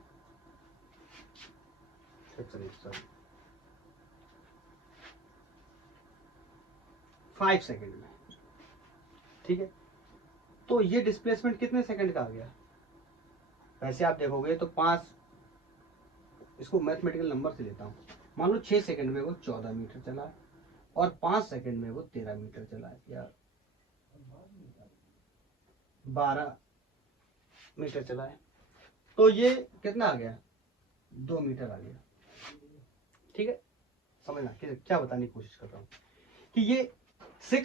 5 सेकंड में, ठीक है। तो ये डिस्प्लेसमेंट कितने सेकंड का आ गया, वैसे आप देखोगे तो 5, इसको मैथमेटिकल नंबर से लेता हूँ, मान लो 6 सेकंड में वो 14 मीटर चला है, और 5 सेकंड में वो 13 मीटर चला है, या 12 मीटर चला है, तो ये कितना आ गया, 2 मीटर आ गया, ठीक है। समझना क्या बताने की कोशिश कर रहा हूँ, कि ये 6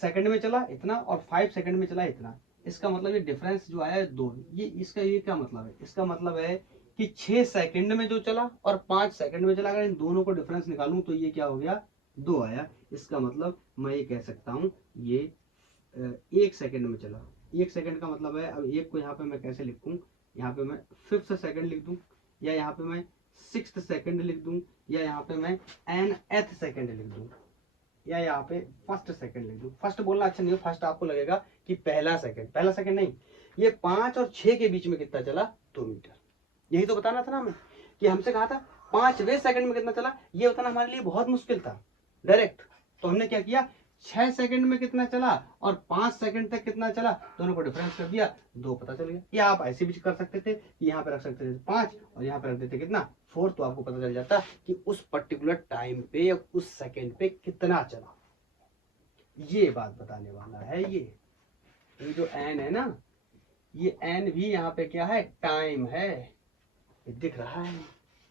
सेकंड में चला इतना और 5 सेकंड में चला इतना, इसका मतलब ये डिफरेंस जो आया है 2, ये इसका ये क्या मतलब है, इसका मतलब है कि 6 सेकंड में जो चला और 5 सेकंड में चला, अगर इन दोनों को डिफरेंस निकालूं तो ये क्या हो गया, 2 आया। इसका मतलब मैं ये कह सकता हूँ ये 1 सेकंड में चला, 1 सेकंड का मतलब है, अब एक को यहाँ पे मैं कैसे लिखूं, यहाँ पे मैं 5th सेकंड लिख दूं, या यहाँ पे मैं 6th सेकंड लिख दूं, या यहाँ पे मैं n8th सेकंड लिख दूं, या यहाँ पे 1st सेकंड लिख दूं। फर्स्ट बोलना अच्छा नहीं हो, फर्स्ट आपको लगेगा कि पहला सेकंड नहीं, ये 5 और 6 के बीच में कितना चला, 2 मीटर। यही तो बताना था ना हमें, कि हमसे कहा था 5वें सेकंड में कितना चला, ये बताना हमारे लिए बहुत मुश्किल था डायरेक्ट। तो हमने क्या किया, 6 सेकंड में कितना चला और 5 सेकंड तक कितना चला, दोनों को डिफरेंस कर दिया, 2 पता चल गया। या आप ऐसे भी कर सकते थे, यहाँ पे रख सकते थे 5 और यहाँ पे रख देते कितना, 4, तो आपको पता चल जाता कि उस पर्टिकुलर टाइम पे या उस सेकंड पे कितना चला। ये बात बताने वाला है। ये जो एन है ना, ये एन भी यहाँ पे क्या है, टाइम है, ये दिख रहा है,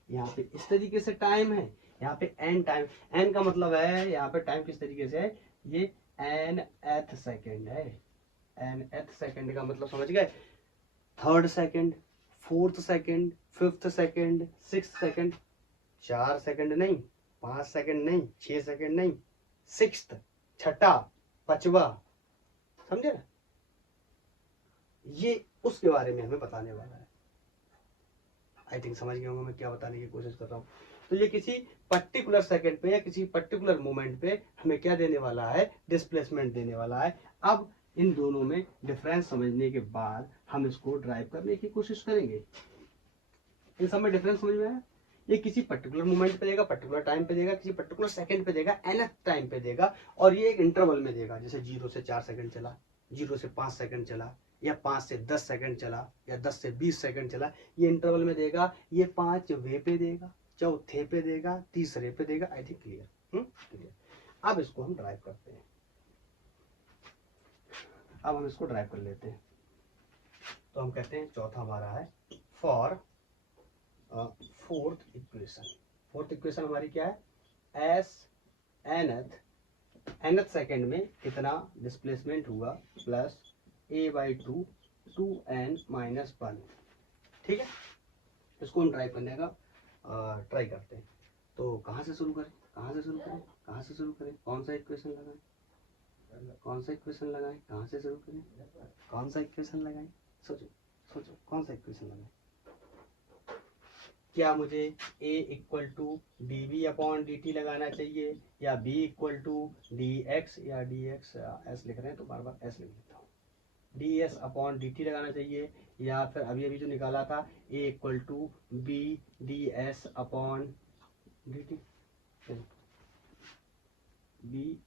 यहाँ पे इस तरीके से टाइम है, यहाँ पे एन टाइम, एन का मतलब है यहाँ पे टाइम किस तरीके से है, ये nth सेकंड है, nth सेकंड का मतलब समझ गए, 3rd second, 4th second, 5th second, 6th second, 4 second नहीं, 5 सेकंड नहीं, 6 सेकंड नहीं, 6th, छठा, 5वां, समझे ना, ये उसके बारे में हमें बताने वाला है। आई थिंक समझ गए होंगे मैं क्या बताने की कोशिश कर रहा हूँ। तो ये किसी पर्टिकुलर सेकंड पे या किसी पर्टिकुलर मोमेंट पे हमें क्या देने वाला है, डिस्प्लेसमेंट देने वाला है। अब इन दोनों में डिफरेंस समझने के बाद हम इसको ड्राइव करने की कोशिश करेंगे। इन सब में डिफरेंस समझ में आया, ये किसी पर्टिकुलर मोमेंट पे देगा, पर्टिकुलर टाइम पे देगा, किसी पर्टिकुलर सेकंड पे देगा, nth टाइम पे देगा, और ये एक इंटरवल में देगा, जैसे 0 से 4 सेकंड चला, 0 से 5 सेकंड चला, या 5 से 10 सेकंड चला, या 10 से 20 सेकंड चला, ये इंटरवल में देगा। ये 5वें पे देगा, चौथे पे देगा, तीसरे पे देगा। आई थिंक क्लियर, क्लियर। अब इसको हम ड्राइव करते हैं। अब हम इसको ड्राइव कर लेते हैं। तो हम कहते हैं चौथा हमारा है for fourth equation. Fourth equation हमारी क्या है, एस nth सेकेंड में कितना डिस्प्लेसमेंट हुआ प्लस a/2 2n माइनस 1। ठीक है, इसको हम ड्राइव करने का ट्राई करते हैं। तो कहाँ से शुरू करें, कहाँ से शुरू करें, कहाँ से शुरू करें, कौन सा इक्वेशन लगाएं, कौन सा इक्वेशन लगाएं, कहाँ से शुरू करें, कौन सा इक्वेशन लगाएं, सोचो सोचो कौन सा इक्वेशन लगाएं। क्या मुझे a equal to d v upon d t लगाना चाहिए, या b equal to d x, या डी एक्स एस लिख रहे हैं तो बार बार एस लिख लेता हूँ, D s upon d t लगाना चाहिए, या फिर अभी अभी जो निकाला था a equal to b d s upon d t, b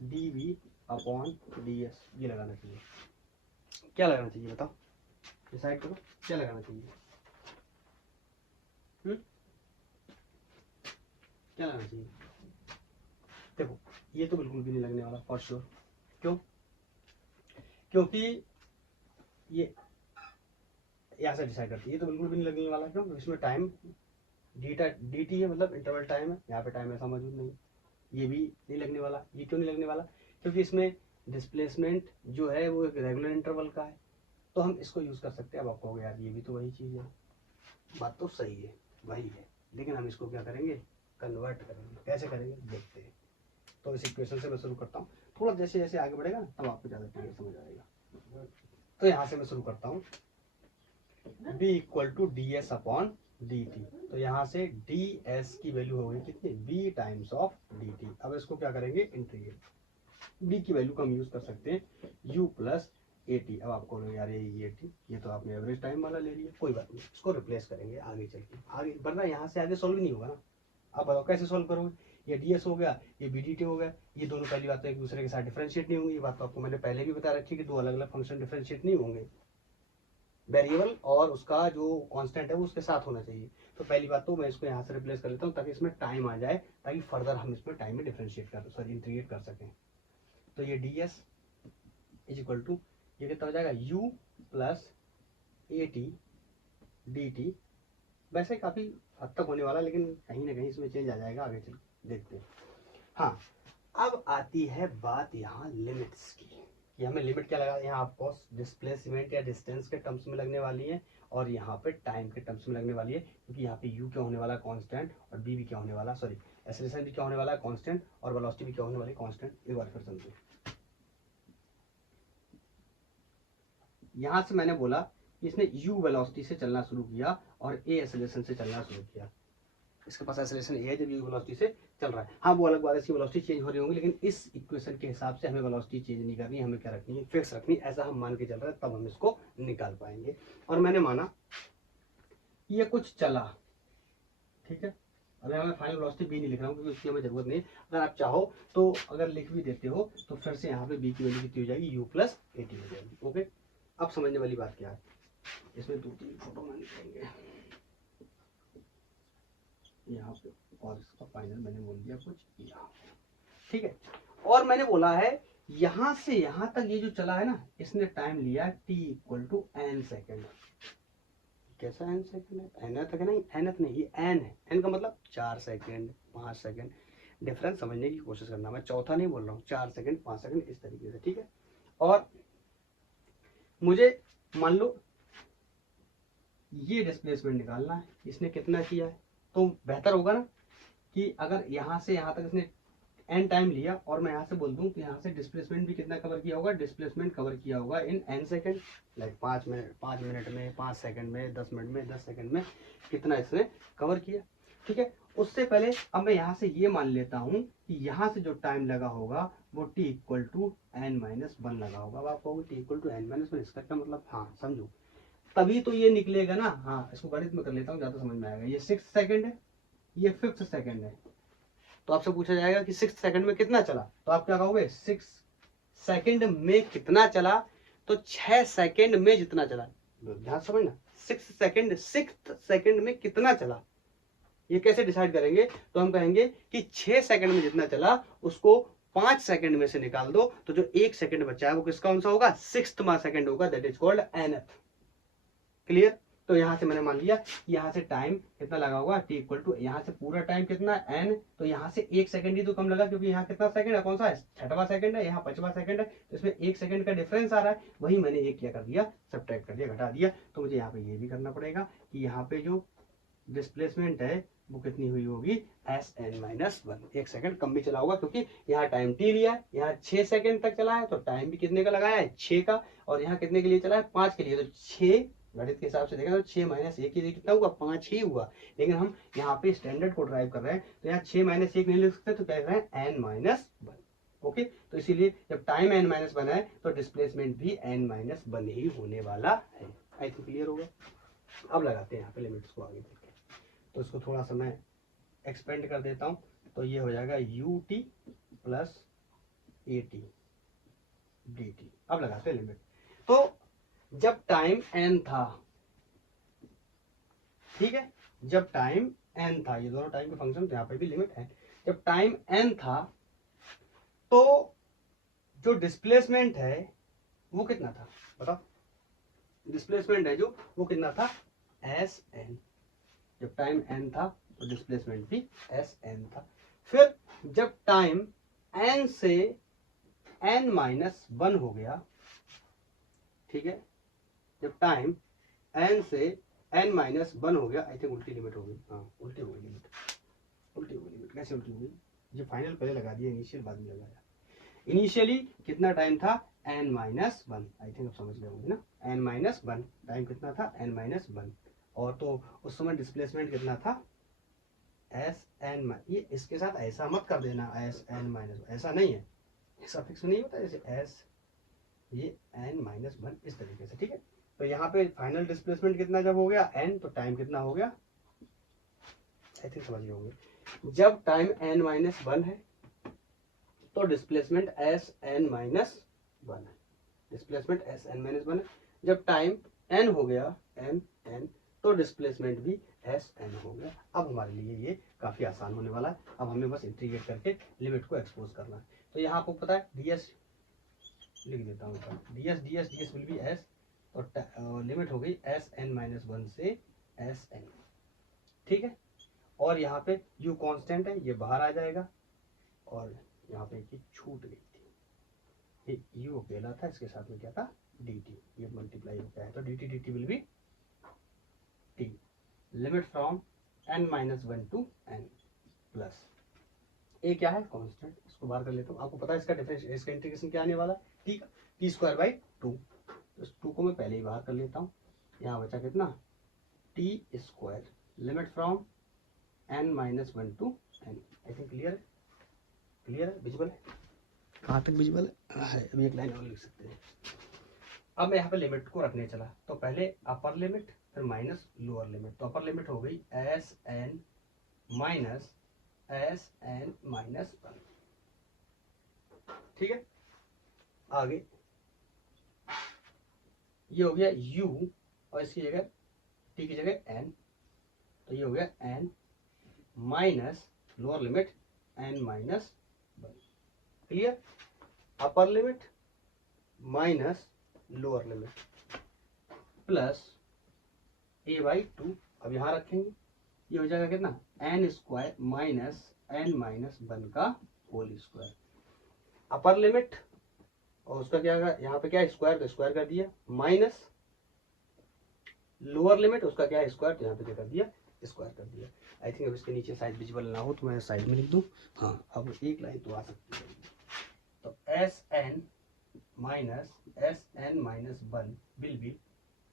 d v upon d s, ये लगाना चाहिए। क्या लगाना चाहिए बताओ, डिसाइड करो क्या लगाना चाहिए। क्या लगाना चाहिए। देखो ये तो बिल्कुल भी नहीं लगने वाला फॉर श्योर। क्यों, क्योंकि ये यहाँ से डिसाइड करती है, ये तो बिल्कुल भी नहीं लगने वाला। क्यों, इसमें टाइम डी टी है, मतलब इंटरवल टाइम है, यहाँ पे टाइम ऐसा मौजूद नहीं। ये भी नहीं लगने वाला। ये क्यों नहीं लगने वाला, क्योंकि इसमें डिस्प्लेसमेंट जो है वो एक रेगुलर इंटरवल का है, तो हम इसको यूज कर सकते हैं। अब आप कहोगे यार ये भी तो वही चीज है, बात तो सही है वही है, लेकिन हम इसको क्या करेंगे, कन्वर्ट करेंगे। कैसे करेंगे देखते हैं। तो इस इक्वेशन से मैं शुरू करता हूँ, थोड़ा जैसे जैसे आगे बढ़ेगा ना तब आपको ज़्यादा क्लियर समझ आएगा। तो यहाँ से मैं शुरू करता हूँ, b equal to d s upon d t. तो यहाँ से डी एस की वैल्यू हो गई कितनी, b times of d t. अब इसको क्या करेंगे, इंटीग्रेट। b की वैल्यू का हम यूज कर सकते हैं u प्लस ए टी। अब आपको यार ये टी, ये तो आपने एवरेज टाइम वाला ले लिया, कोई बात नहीं, इसको रिप्लेस करेंगे आगे चल के, आगे वरना यहाँ से आगे सॉल्व नहीं होगा ना। आप बताओ कैसे सॉल्व करोगे, ये डी एस हो गया, ये बी डी टी हो गया, ये दोनों पहली बात तो एक दूसरे के साथ डिफरेंशिएट नहीं होंगे। ये बात तो आपको मैंने पहले भी बता रखी है कि दो अलग अलग फंक्शन डिफरेंशिएट नहीं होंगे, वेरिएबल और उसका जो कांस्टेंट है वो उसके साथ होना चाहिए। तो पहली बात तो मैं इसको यहाँ से रिप्लेस कर लेता हूँ ताकि इसमें टाइम आ जाए, ताकि फर्दर हम इसमें टाइम में डिफरेंशिएट कर इंटीग्रेट कर सकें। तो ये d s is equal to, ये कितना हो जाएगा, u plus a t d t. वैसे काफ़ी हद तक होने वाला, लेकिन कहीं ना कहीं इसमें चेंज आ जाएगा, आगे चल देखते हैं। हाँ, अब आती है बात यहाँ लिमिट्स की, कि हमें लिमिट क्या लगा, यहाँ आपको डिस्प्लेसमेंट या डिस्टेंस के टर्म्स में लगने वाली है, और यहाँ पे टाइम के टर्म्स में लगने वाली है, क्योंकि यहाँ पे u क्या होने वाला है कांस्टेंट, और b भी क्या होने वाला, सॉरी एक्सेलरेशन भी क्या होने वाला है कांस्टेंट, और वेलोसिटी भी क्या होने वाली कांस्टेंट। एक बार फिर समझो, यहाँ से मैंने बोला कि इसने u वेलोसिटी से चलना शुरू किया और a एक्सेलरेशन से चलना शुरू किया। इसके पास एक्सेलरेशन a है जब u वेलोसिटी से चल रहा है। हाँ वो अलग बात है, इसकी वेलोसिटी चेंज हो रही होंगी, लेकिन इस इक्वेशन के हिसाब से हमें वेलोसिटी चेंज नहीं करनी, हमें क्या रखनी है, फिक्स रखनी। ऐसा हम मान के चल रहे हैं, तब हम इसको निकाल पाएंगे। और मैंने माना ये कुछ चला, ठीक है। अगर मैं फाइनल वेलोसिटी b नहीं लिख रहा हूँ क्योंकि उसकी हमें जरूरत नहीं। अगर आप चाहो तो अगर लिख भी देते हो तो फिर से यहाँ पे b की वैल्यू कितनी हो जाएगी, u प्लस ए टी हो जाएगी। ओके, अब समझने वाली बात क्या है, इसमें 2-3 फोटो मान लेंगे यहाँ पे, और इसका फाइनल मैंने बोल दिया कुछ यहाँ, ठीक है। और मैंने बोला है यहाँ से यहाँ तक ये जो चला है ना, इसने टाइम लिया t equal to n second. कैसा n सेकेंड है, n तक है नहीं, nth नहीं, ये n है। n का मतलब 4 सेकेंड 5 सेकेंड, डिफरेंस समझने की कोशिश करना। मैं चौथा नहीं बोल रहा हूँ, 4 सेकेंड 5 सेकेंड इस तरीके से, ठीक है। और मुझे मान लो ये डिस्प्लेसमेंट निकालना है, इसने कितना किया है, तो बेहतर होगा ना कि अगर यहाँ से यहाँ तक इसने n टाइम लिया, और मैं यहाँ से बोल दूं कि यहाँ से डिस्प्लेसमेंट भी कितना कवर किया होगा, डिस्प्लेसमेंट कवर किया होगा इन n सेकेंड, लाइक 5 मिनट में, 5 सेकेंड में, 10 मिनट में, 10 सेकेंड में कितना इसने कवर किया, ठीक है। उससे पहले अब मैं यहाँ से ये मान लेता हूँ कि यहाँ से जो टाइम लगा होगा वो t equal to n minus 1 लगा होगा। अब आप कहोगे t equal to n minus 1, इसका क्या मतलब, हाँ समझो, तभी तो ये निकलेगा ना। हाँ, इसको गणित में कर लेता हूँ, ज्यादा समझ में आएगा। ये 6 सेकेंड है, ये 5th सेकेंड है, तो आपसे पूछा जाएगा कि 6 सेकेंड में कितना चला, तो आप क्या कहोगे, 6 सेकेंड में कितना चला, तो 6 सेकेंड में जितना चला। ध्यान समझना, 6th सेकेंड में कितना चला, ये कैसे डिसाइड करेंगे, तो हम कहेंगे कि 6 सेकेंड में जितना चला उसको 5 सेकंड में से निकाल दो तो जो 1 सेकंड बचा है वो किसका कौन सा होगा, 6वां सेकंड होगा, that is called NF. Clear. तो यहाँ से मैंने मान लिया यहाँ से टाइम कितना लगा होगा, टी इक्वल टू यहाँ से पूरा टाइम कितना एन, तो यहाँ से 1 सेकंड ही तो कम लगा क्योंकि यहाँ कितना सेकंड है, कौन सा है, 6वां सेकंड है, यहाँ 5वां सेकंड है, तो इसमें 1 सेकंड का डिफरेंस आ रहा है, वही मैंने एक क्या कर दिया, सब्ट्रैक्ट कर दिया, घटा दिया। तो मुझे यहाँ पे ये भी करना पड़ेगा कि यहाँ पे जो डिस्प्लेसमेंट है वो कितनी हुई होगी, एस एन माइनस 1। 1 सेकंड कम भी चला होगा क्योंकि यहाँ टाइम टी लिया है, यहाँ 6 सेकंड तक चला है तो टाइम भी कितने का लगाया है, 6 का, और यहाँ कितने के लिए चला है, 5 के लिए, तो 6 गणित के हिसाब से देखा तो 6 माइनस 1 के लिए कितना हुआ, 5 ही हुआ। लेकिन हम यहाँ पे स्टैंडर्ड को ड्राइव कर रहे हैं तो यहाँ 6 माइनस 1 नहीं लिख सकते, तो क्या कर रहे हैं, एन माइनस 1। ओके, तो इसीलिए जब टाइम एन माइनस 1 है तो डिस्प्लेसमेंट भी एन माइनस 1 ही होने वाला है। आई थिंक क्लियर होगा। अब लगाते हैं यहाँ पे लिमिट्स को आगे देखें, तो इसको थोड़ा सा मैं एक्सपेंड कर देता हूँ, तो ये हो जाएगा you t plus a t d t. अब लगाते हैं लिमिट। तो जब टाइम n था, ठीक है, जब टाइम n था, ये दोनों टाइम के फंक्शन, यहाँ पे भी लिमिट है, जब टाइम n था तो जो डिस्प्लेसमेंट है वो कितना था, बताओ, डिस्प्लेसमेंट है जो वो कितना था, एस एन। जब टाइम n था तो डिस्प्लेसमेंट भी एस एन था। फिर जब टाइम n से n माइनस 1 हो गया, ठीक है, जब टाइम n से n माइनस 1 हो गया, आई थिंक उल्टी लिमिट हो गई, हाँ उल्टी हो गई लिमिट, उल्टी हो गई लिमिट, कैसे उल्टी हो गई, ये फाइनल पहले लगा दिया, इनिशियल बाद में लगाया। इनिशियली कितना टाइम था, n माइनस 1, आई थिंक आप समझ गए होंगे ना, n माइनस 1 टाइम कितना था, n माइनस 1, और तो उस समय डिस्प्लेसमेंट कितना था, एस एन, ये इसके साथ ऐसा मत कर देना, एस एन माइनस, ऐसा नहीं है, ऐसा फिक्स नहीं होता, जैसे एस ये n माइनस 1 इस तरीके से, ठीक है। तो यहाँ पे फाइनल डिस्प्लेसमेंट कितना जब हो गया n, तो टाइम कितना हो गया, आई थिंक समझ गए होंगे, जब टाइम n माइनस 1 है तो डिस्प्लेसमेंट एस एन माइनस 1 है, डिस्प्लेसमेंट एस एन माइनस 1 है। जब टाइम n हो गया n n, तो डिस्प्लेसमेंट भी एस एन हो गया। अब हमारे लिए ये काफी आसान होने वाला है, अब हमें बस इंटीग्रेट करके लिमिट को एक्सपोज करना है। तो यहाँ आपको पता है ds लिख देता हूँ, ds ds ds will be s, और लिमिट हो गई एस एन माइनस 1 से एस एन, ठीक है। और यहाँ पे u कांस्टेंट है, ये बाहर आ जाएगा, और यहाँ पे ये छूट गई थी, ये u अकेला था, इसके साथ में क्या था, dt, ये मल्टीप्लाई हो गया है, तो dt dt will be t, limit from n minus 1 to n plus a क्या है, कांस्टेंट, इसको बाहर कर लेता हूँ। आपको पता है इसका डिफरेंशियल, इसका इंटीग्रेशन क्या आने वाला है, ठीक है, टी स्क्वायर बाई 2, तो इस 2 को मैं पहले ही बाहर कर लेता हूँ। यहाँ बचा कितना, t square, limit from n minus 1 to n। I think clear है, क्लियर है, विजिबल है, कहाँ तक विजिबल है, अभी एक लाइन और लिख सकते हैं। अब मैं यहाँ पे लिमिट को रखने चला, तो पहले अपर लिमिट फिर माइनस लोअर लिमिट, तो अपर लिमिट हो गई s n minus s n minus 1, ठीक है। आगे ये हो गया u, और इसकी जगह t की जगह n, तो ये हो गया n minus lower limit n minus 1, clear. Upper limit minus lower limit plus a by 2, अब यहाँ रखेंगे, ये हो जाएगा कितना, n square minus n minus 1 का होल स्क्वायर। अपर लिमिट और उसका क्या होगा, यहाँ पे क्या है स्क्वायर, तो स्क्वायर कर दिया, माइनस लोअर लिमिट उसका क्या है स्क्वायर, तो यहाँ पे क्या कर दिया, स्क्वायर कर दिया। आई थिंक अब इसके नीचे साइड विजिबल ना हो तो मैं साइड में लिख दूँ, हाँ अब एक लाइन तो आ सकती है, तो s n minus s n minus 1 will be,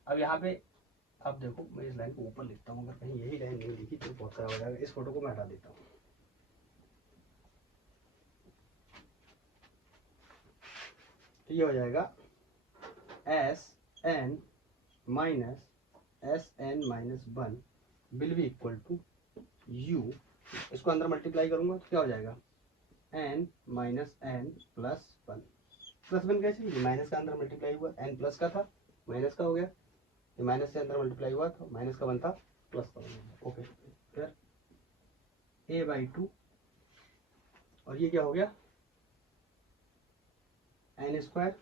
अब यहाँ पे अब देखो मैं इस लाइन को ऊपर लिखता हूँ, अगर कहीं यही लाइन नहीं लिखी तो बहुत खराब हो जाएगा, इस फोटो को मैं हटा देता हूँ। तो ये हो जाएगा s n minus s n minus 1 will be equal to u, इसको अंदर मल्टीप्लाई करूंगा तो क्या हो जाएगा, n minus n plus 1, plus 1 कैसे, माइनस का अंदर मल्टीप्लाई हुआ, एन प्लस का था माइनस का हो गया, ये माइनस से अंदर मल्टीप्लाई हुआ तो माइनस का 1 था प्लस का 1, ओके। फिर a बाई 2, और ये क्या हो गया, एन स्क्वायर,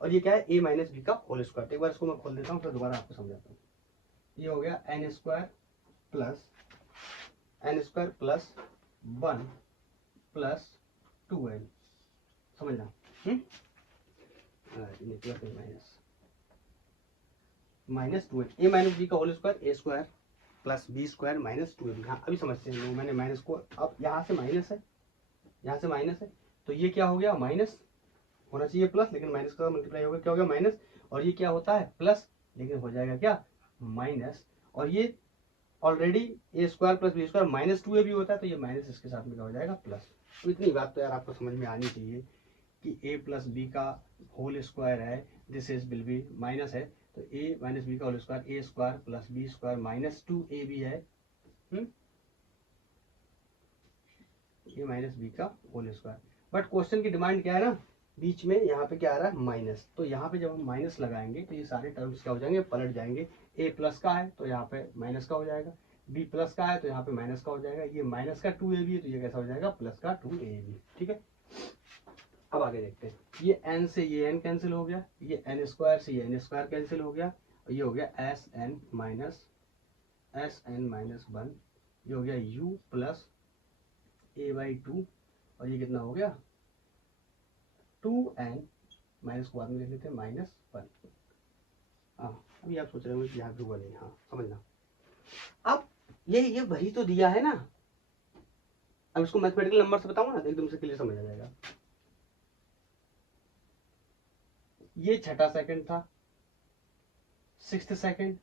और ये क्या है ए माइनस बी का होल स्क्वायर। एक बार इसको मैं खोल देता हूँ फिर दोबारा आपको समझाता हूँ। ये हो गया N square plus 1 plus 2n, समझना। Minus 2n, a minus b का whole square, a square plus b square minus 2n। हाँ अभी समझते हैं लोग, मैंने माइनस को, अब यहाँ से माइनस है, यहाँ से माइनस है, तो ये क्या हो गया माइनस, होना चाहिए प्लस, लेकिन माइनस का मल्टीप्लाई हो गया, क्या हो गया माइनस, और ये क्या होता है प्लस, लेकिन हो जाएगा क्या माइनस, और ये already a square plus b square minus 2a भी होता है, तो ये माइनस इसके साथ में क्या हो जाएगा प्लस। तो इतनी बात तो यार आपको समझ में आनी चाहिए कि a प्लस बी का होल स्क्वायर है, this is will be minus है, तो a माइनस बी का whole square a square plus b square minus 2a भी है, ए माइनस बी का होल स्क्वायर। बट क्वेश्चन की डिमांड क्या है ना, बीच में यहाँ पे क्या आ रहा है माइनस, तो यहाँ पे जब हम माइनस लगाएंगे तो ये सारे टर्म्स क्या हो जाएंगे, पलट जाएंगे। ए प्लस का है तो यहाँ पे माइनस का हो जाएगा, बी प्लस का है तो यहाँ पे माइनस का हो जाएगा, ये माइनस का 2ab है तो ये कैसा हो जाएगा प्लस का 2ab। ठीक है, अब आगे देखते हैं। ये n से ये n कैंसिल हो गया, ये n स्क्वायर से ये n स्क्वायर कैंसिल हो गया, और ये हो गया एस एन माइनस 1, ये हो गया u प्लस a/2, और ये कितना हो गया 2n, माइनस को बाद में लिख लेते हैं -1। हाँ अभी आप सोच रहे हो कि यहाँ भी नहीं, हाँ समझना। अब ये वही तो दिया है ना, अब इसको मैथमेटिकल नंबर से बताऊंगा ना तो एकदम से क्लियर समझ आ जाएगा। ये छठा सेकंड था, 6th सेकंड,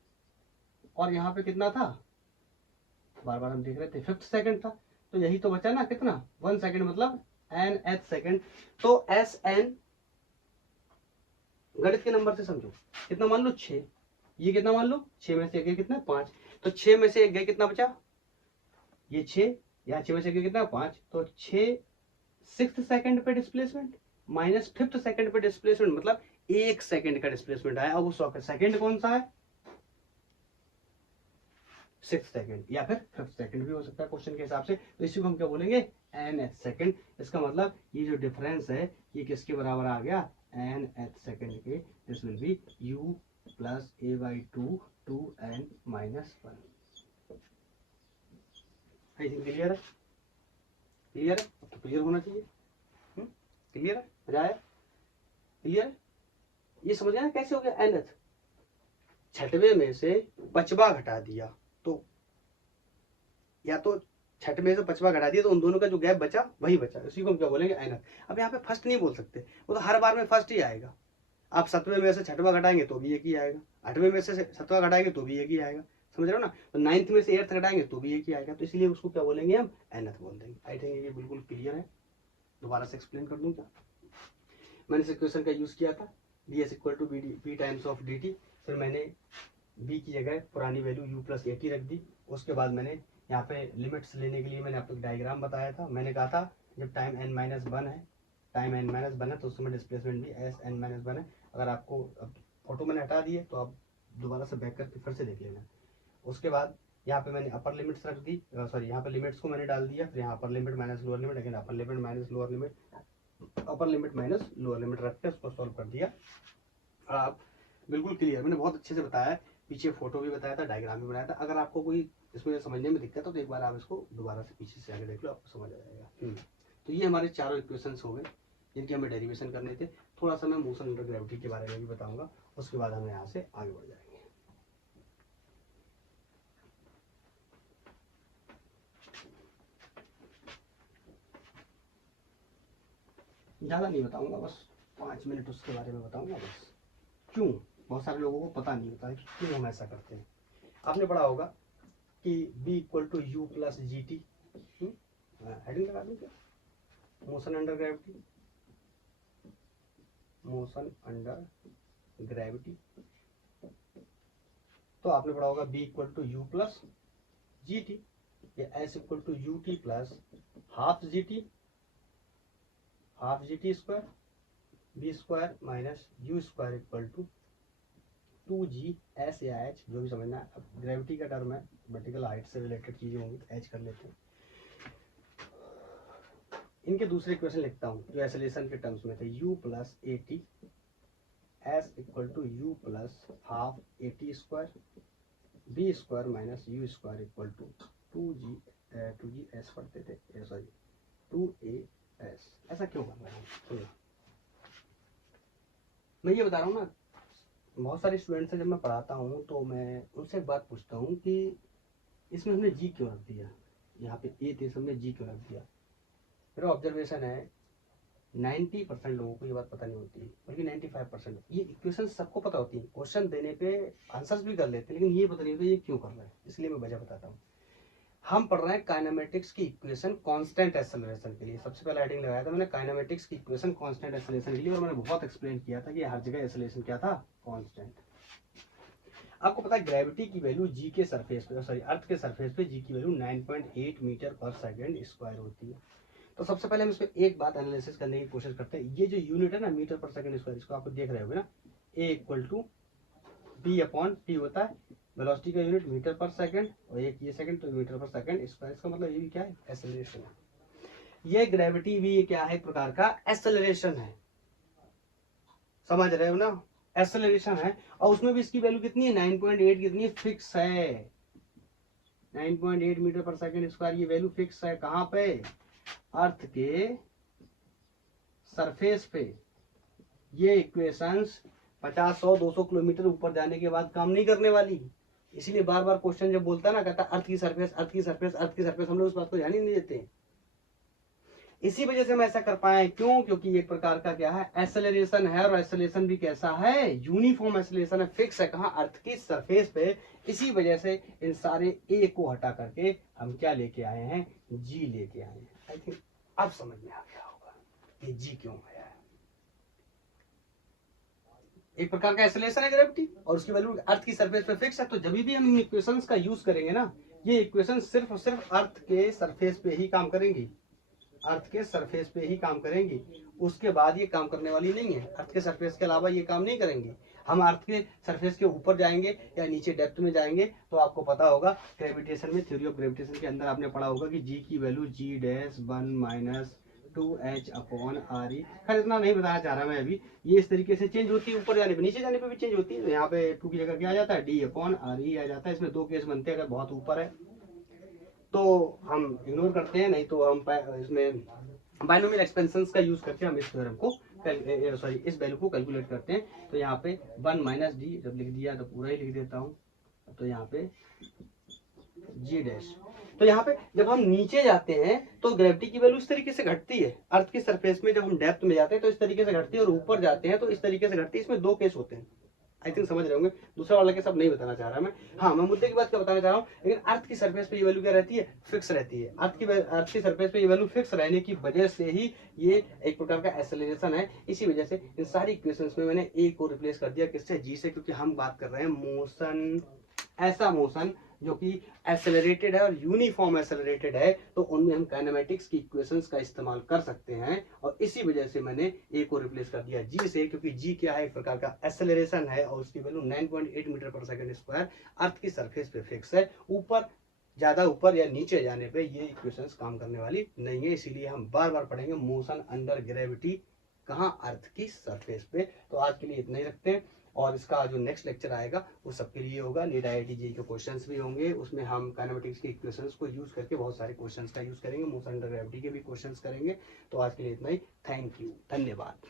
और यहाँ पे कितना था, बार बार हम देख रहे थे 5th सेकंड था, तो यही तो बचा ना कितना 1 सेकंड, मतलब nth सेकंड। तो एस एन गणित के नंबर से समझो, कितना मान लो 6, ये कितना मान लो 6 में से एक गया कितना 5, तो 6 में से एक गया कितना बचा, ये 6, यहाँ 6 में से एक गया कितना 5, तो 6 6th सेकंड पे डिस्प्लेसमेंट माइनस 5th सेकंड पे डिस्प्लेसमेंट, मतलब 1 सेकंड का डिस्प्लेसमेंट आया। अब उस सेकंड कौन सा है, 6th सेकंड या फिर 5th सेकंड भी हो सकता है क्वेश्चन के हिसाब से, तो इसी को हम क्या बोलेंगे nth सेकंड। इसका मतलब ये जो डिफरेंस है ये किसके बराबर आ गया nth सेकंड के, this will B u plus a/2 2n minus 1। I think clear है, क्लियर है, तो क्लियर होना चाहिए, क्लियर है, मजा आया, क्लियर है। ये समझ गया ना कैसे हो गया nth, छठवें में से 5वां घटा दिया, तो या तो छठवें में से 5वां घटा दिया तो उन दोनों का जो गैप बचा वही बचा, उसी को हम क्या बोलेंगे nth। अब यहाँ पे फर्स्ट नहीं बोल सकते, वो तो हर बार में फर्स्ट ही आएगा। आप 7वें में से 6वां घटाएंगे तो भी एक ही आएगा, 8वें में से 7वां घटाएंगे तो भी एक ही आएगा, समझ रहे हो ना, तो 9th में से 8th घटाएंगे तो भी एक ही आएगा, तो इसलिए उसको क्या बोलेंगे हम nth बोल देंगे। आई थिंक ये बिल्कुल क्लियर है, दोबारा से एक्सप्लेन कर दूं क्या। मैंने इस इक्वेशन का यूज किया था ds equal to b times of dt, फिर मैंने b की जगह पुरानी वैल्यू u प्लस 80 रख दी। उसके बाद मैंने यहाँ पे लिमिट्स लेने के लिए मैंने आपको डायग्राम बताया था, मैंने कहा था जब टाइम n-1 है, टाइम n-1 है तो उस समय डिस्प्लेसमेंट भी s(n-1) है। अगर आपको अब फोटो मैंने हटा दी है तो आप दोबारा से बैक करके फिर से देख लेना। उसके बाद यहाँ पे मैंने अपर लिमिट्स रख दी, सॉरी यहाँ पे लिमिट्स को मैंने डाल दिया, फिर यहाँ अपर limit minus lower limit, again अपर लिमिट माइनस लोअर लिमिट, अपर लिमिट माइनस लोअर लिमिट रख के उसको सॉल्व कर दिया। आप बिल्कुल क्लियर, मैंने बहुत अच्छे से बताया, पीछे फोटो भी बताया था, डायग्राम भी बनाया था। अगर आपको कोई इसमें समझने में दिक्कत हो तो एक बार आप इसको दोबारा से पीछे से आगे देख लो, आपको समझ आ जाएगा। तो ये हमारे चारों इक्वेशंस हो गए जिनके हमें डेरिवेशन करने थे। थोड़ा सा मैं मोशन अंडर ग्रेविटी के बारे में भी बताऊंगा, उसके बाद हम यहाँ से आगे बढ़ जाएंगे। ज़्यादा नहीं बताऊंगा, बस 5 मिनट उसके बारे में बताऊंगा बस। क्यों, बहुत सारे लोगों को पता नहीं होता है कि क्यों हम ऐसा करते हैं। आपने पढ़ा होगा कि b equal to u plus g t, heading लगा दूं क्या, motion under gravity, motion under gravity. तो आपने पढ़ा होगा b equal to u plus g t, या s equal to u t plus half g t square, b square minus u square equal to 2g s या h, जो भी समझना है। अब ग्रेविटी का टर्म है, वर्टिकल हाइट से रिलेटेड चीजें होंगी तो h कर लेते हैं। इनके दूसरे इक्वेशन लिखता हूँ जो एक्सेलरेशन के टर्म्स में थे, u plus a t s equal to u plus half a t square b square minus u square equal to two g s पढ़ते थे, सॉरी 2as। ऐसा क्यों कर रहे हैं? सुनिए, मैं ये बता रहा हूँ ना, बहुत सारे स्टूडेंट्स से जब मैं पढ़ाता हूँ तो मैं उनसे एक बात पूछता हूँ कि इसमें हमने जी क्यों रख दिया, यहाँ पे ए थे हमने जी क्यों रख दिया। मेरा ऑब्जर्वेशन है 90% लोगों को ये बात पता नहीं होती, बल्कि 95%। ये इक्वेशन सबको पता होती है, क्वेश्चन देने पे आंसर्स भी कर लेते हैं, लेकिन ये पता नहीं होता ये क्यों कर रहे हैं। इसलिए मैं वजह बताता हूँ। हम पढ़ रहे हैं काइनेमेटिक्स की इक्वेशन कांस्टेंट एक्सेलरेशन के लिए। सबसे पहले हेडिंग लगाया था मैंने काइनेमेटिक्स की इक्वेशन कांस्टेंट एक्सेलरेशन के लिए, और मैंने बहुत एक्सप्लेन किया था कि हर जगह एक्सेलरेशन क्या था, कांस्टेंट। आपको पता है ग्रेविटी की वैल्यू जी के सरफेस पे, सॉरी अर्थ के सरफेस पे जी की वैल्यू 9.8 मीटर पर सेकंड स्क्वायर होती है। तो सबसे पहले हम इसको एक बात एनालिसिस करने की कोशिश करते हैं। ये जो यूनिट है ना मीटर पर सेकंड स्क्वायर, इसको आप देख रहे होगे ना, a equal to b upon t होता है। वेलोसिटी का यूनिट मीटर पर सेकंड और एक ये सेकंड, तो मीटर पर सेकंड स्क्वायर। इसका मतलब ये भी क्या है, एक्सेलरेशन है। ये ग्रेविटी भी क्या है, एक प्रकार का एक्सेलरेशन है, समझ रहे हो ना, एक्सेलरेशन है। और उसमें भी इसकी वैल्यू कितनी है, 9.8 कितनी है, फिक्स है 9.8 मीटर पर सेकंड स्क्वायर। ये वैल्यू फिक्स है कहां पे, अर्थ के सरफेस पे। ये इक्वेशंस 50, 100, 200 किलोमीटर ऊपर जाने के बाद काम नहीं करने वाली। इसीलिए बार बार क्वेश्चन जब बोलता है ना, कहता अर्थ की सरफेस, अर्थ की सरफेस, अर्थ की सरफेस, हम लोग उस बात को ध्यान ही नहीं देते। इसी वजह से हम ऐसा कर पाए, क्यों, क्योंकि एक प्रकार का क्या है, एक्सेलरेशन है। और एक्सेलरेशन भी कैसा है, यूनिफॉर्म एक्सेलरेशन है, फिक्स है कहाँ, अर्थ की सरफेस पे। इसी वजह से इन सारे ए को हटा करके हम क्या लेके आए हैं, जी लेके आए हैं। आई थिंक अब समझ में आ गया होगा कि जी क्यों आया है। एक प्रकार का एक्सेलरेशन है ग्रेविटी, और उसकी वैल्यू अर्थ की सरफेस पे फिक्स है। तो जब भी हम इन इक्वेशंस का यूज करेंगे ना, ये इक्वेशन सिर्फ और सिर्फ अर्थ के सरफेस पे ही काम करेंगी, अर्थ के सरफेस पे ही काम करेंगी। उसके बाद ये काम करने वाली नहीं है, अर्थ के सरफेस के अलावा ये काम नहीं करेंगी। हम अर्थ के सरफेस के ऊपर जाएंगे या नीचे डेप्थ में जाएंगे, तो आपको पता होगा ग्रेविटेशन में, थ्योरी ऑफ ग्रेविटेशन के अंदर आपने पढ़ा होगा कि जी की वैल्यू जी dash 1 minus 2h upon R E. खैर इतना नहीं बताया जा रहा मैं अभी। ये इस तरीके से चेंज होती है, ऊपर जाने पे नीचे जाने पे भी चेंज होती है। तो यहाँ पे 2 की जगह क्या आ जाता है, डी अपॉन आर ई आ जाता है। इसमें दो केस बनते हैं, अगर बहुत ऊपर है तो हम इग्नोर करते हैं, नहीं तो हम इसमें बाइनोमियल एक्सपेंशन का यूज करके हम इस थ्योरम को, सॉरी इस वैल्यू को कैलकुलेट करते हैं। तो यहाँ पे 1 माइनस डी जब लिख दिया तो पूरा ही लिख देता हूँ, तो यहाँ पे जी डैश। तो यहाँ पे जब हम नीचे जाते हैं तो ग्रेविटी की वैल्यू इस तरीके से घटती है, अर्थ की सरफेस में जब हम डेप्थ में जाते हैं तो इस तरीके से घटती है, और ऊपर जाते हैं तो इस तरीके से घटती है। इसमें दो केस होते हैं, आई थिंक समझ रहे होंगे। दूसरा वाला के सब नहीं बताना चाह रहा मैं। हाँ, मैं मुद्दे की बात क्या बताना चाह रहा हूँ, लेकिन अर्थ की सरफेस पे ये वैल्यू क्या रहती है, फिक्स रहती है। अर्थ की सरफेस पे ये वैल्यू फिक्स रहने की वजह से ही ये एक प्रकार का एक्सेलरेशन है। इसी वजह से इन सारी इक्वेशंस में मैंने ए को रिप्लेस कर दिया, किससे, जी से, क्योंकि हम बात कर रहे हैं मोशन, ऐसा मोशन जो कि एक्सेलरेटेड है और यूनिफॉर्म एक्सेलरेटेड है। तो उनमें हम काइनेमेटिक्स की इक्वेशंस का इस्तेमाल कर सकते हैं, और इसी वजह से मैंने ए को रिप्लेस कर दिया जी से, क्योंकि जी क्या है, एक प्रकार का एक्सेलरेशन है, और उसकी वैल्यू 9.8 मीटर पर सेकंड स्क्वायर अर्थ की सरफेस पे फिक्स है। ऊपर, ज्यादा ऊपर या नीचे जाने पे ये इक्वेशंस काम करने वाली नहीं है। इसीलिए हम बार बार पढ़ेंगे मोशन अंडर ग्रेविटी, कहाँ, अर्थ की सरफेस पे। तो आज के लिए इतना ही रखते हैं, और इसका जो नेक्स्ट लेक्चर आएगा वो सबके लिए होगा। नीट IIT JEE के क्वेश्चंस भी होंगे, उसमें हम काइनेमेटिक्स के इक्वेशंस को यूज करके बहुत सारे क्वेश्चंस का यूज करेंगे, मोशन अंडर ग्रेविटी के भी क्वेश्चंस करेंगे। तो आज के लिए इतना ही, थैंक यू, धन्यवाद।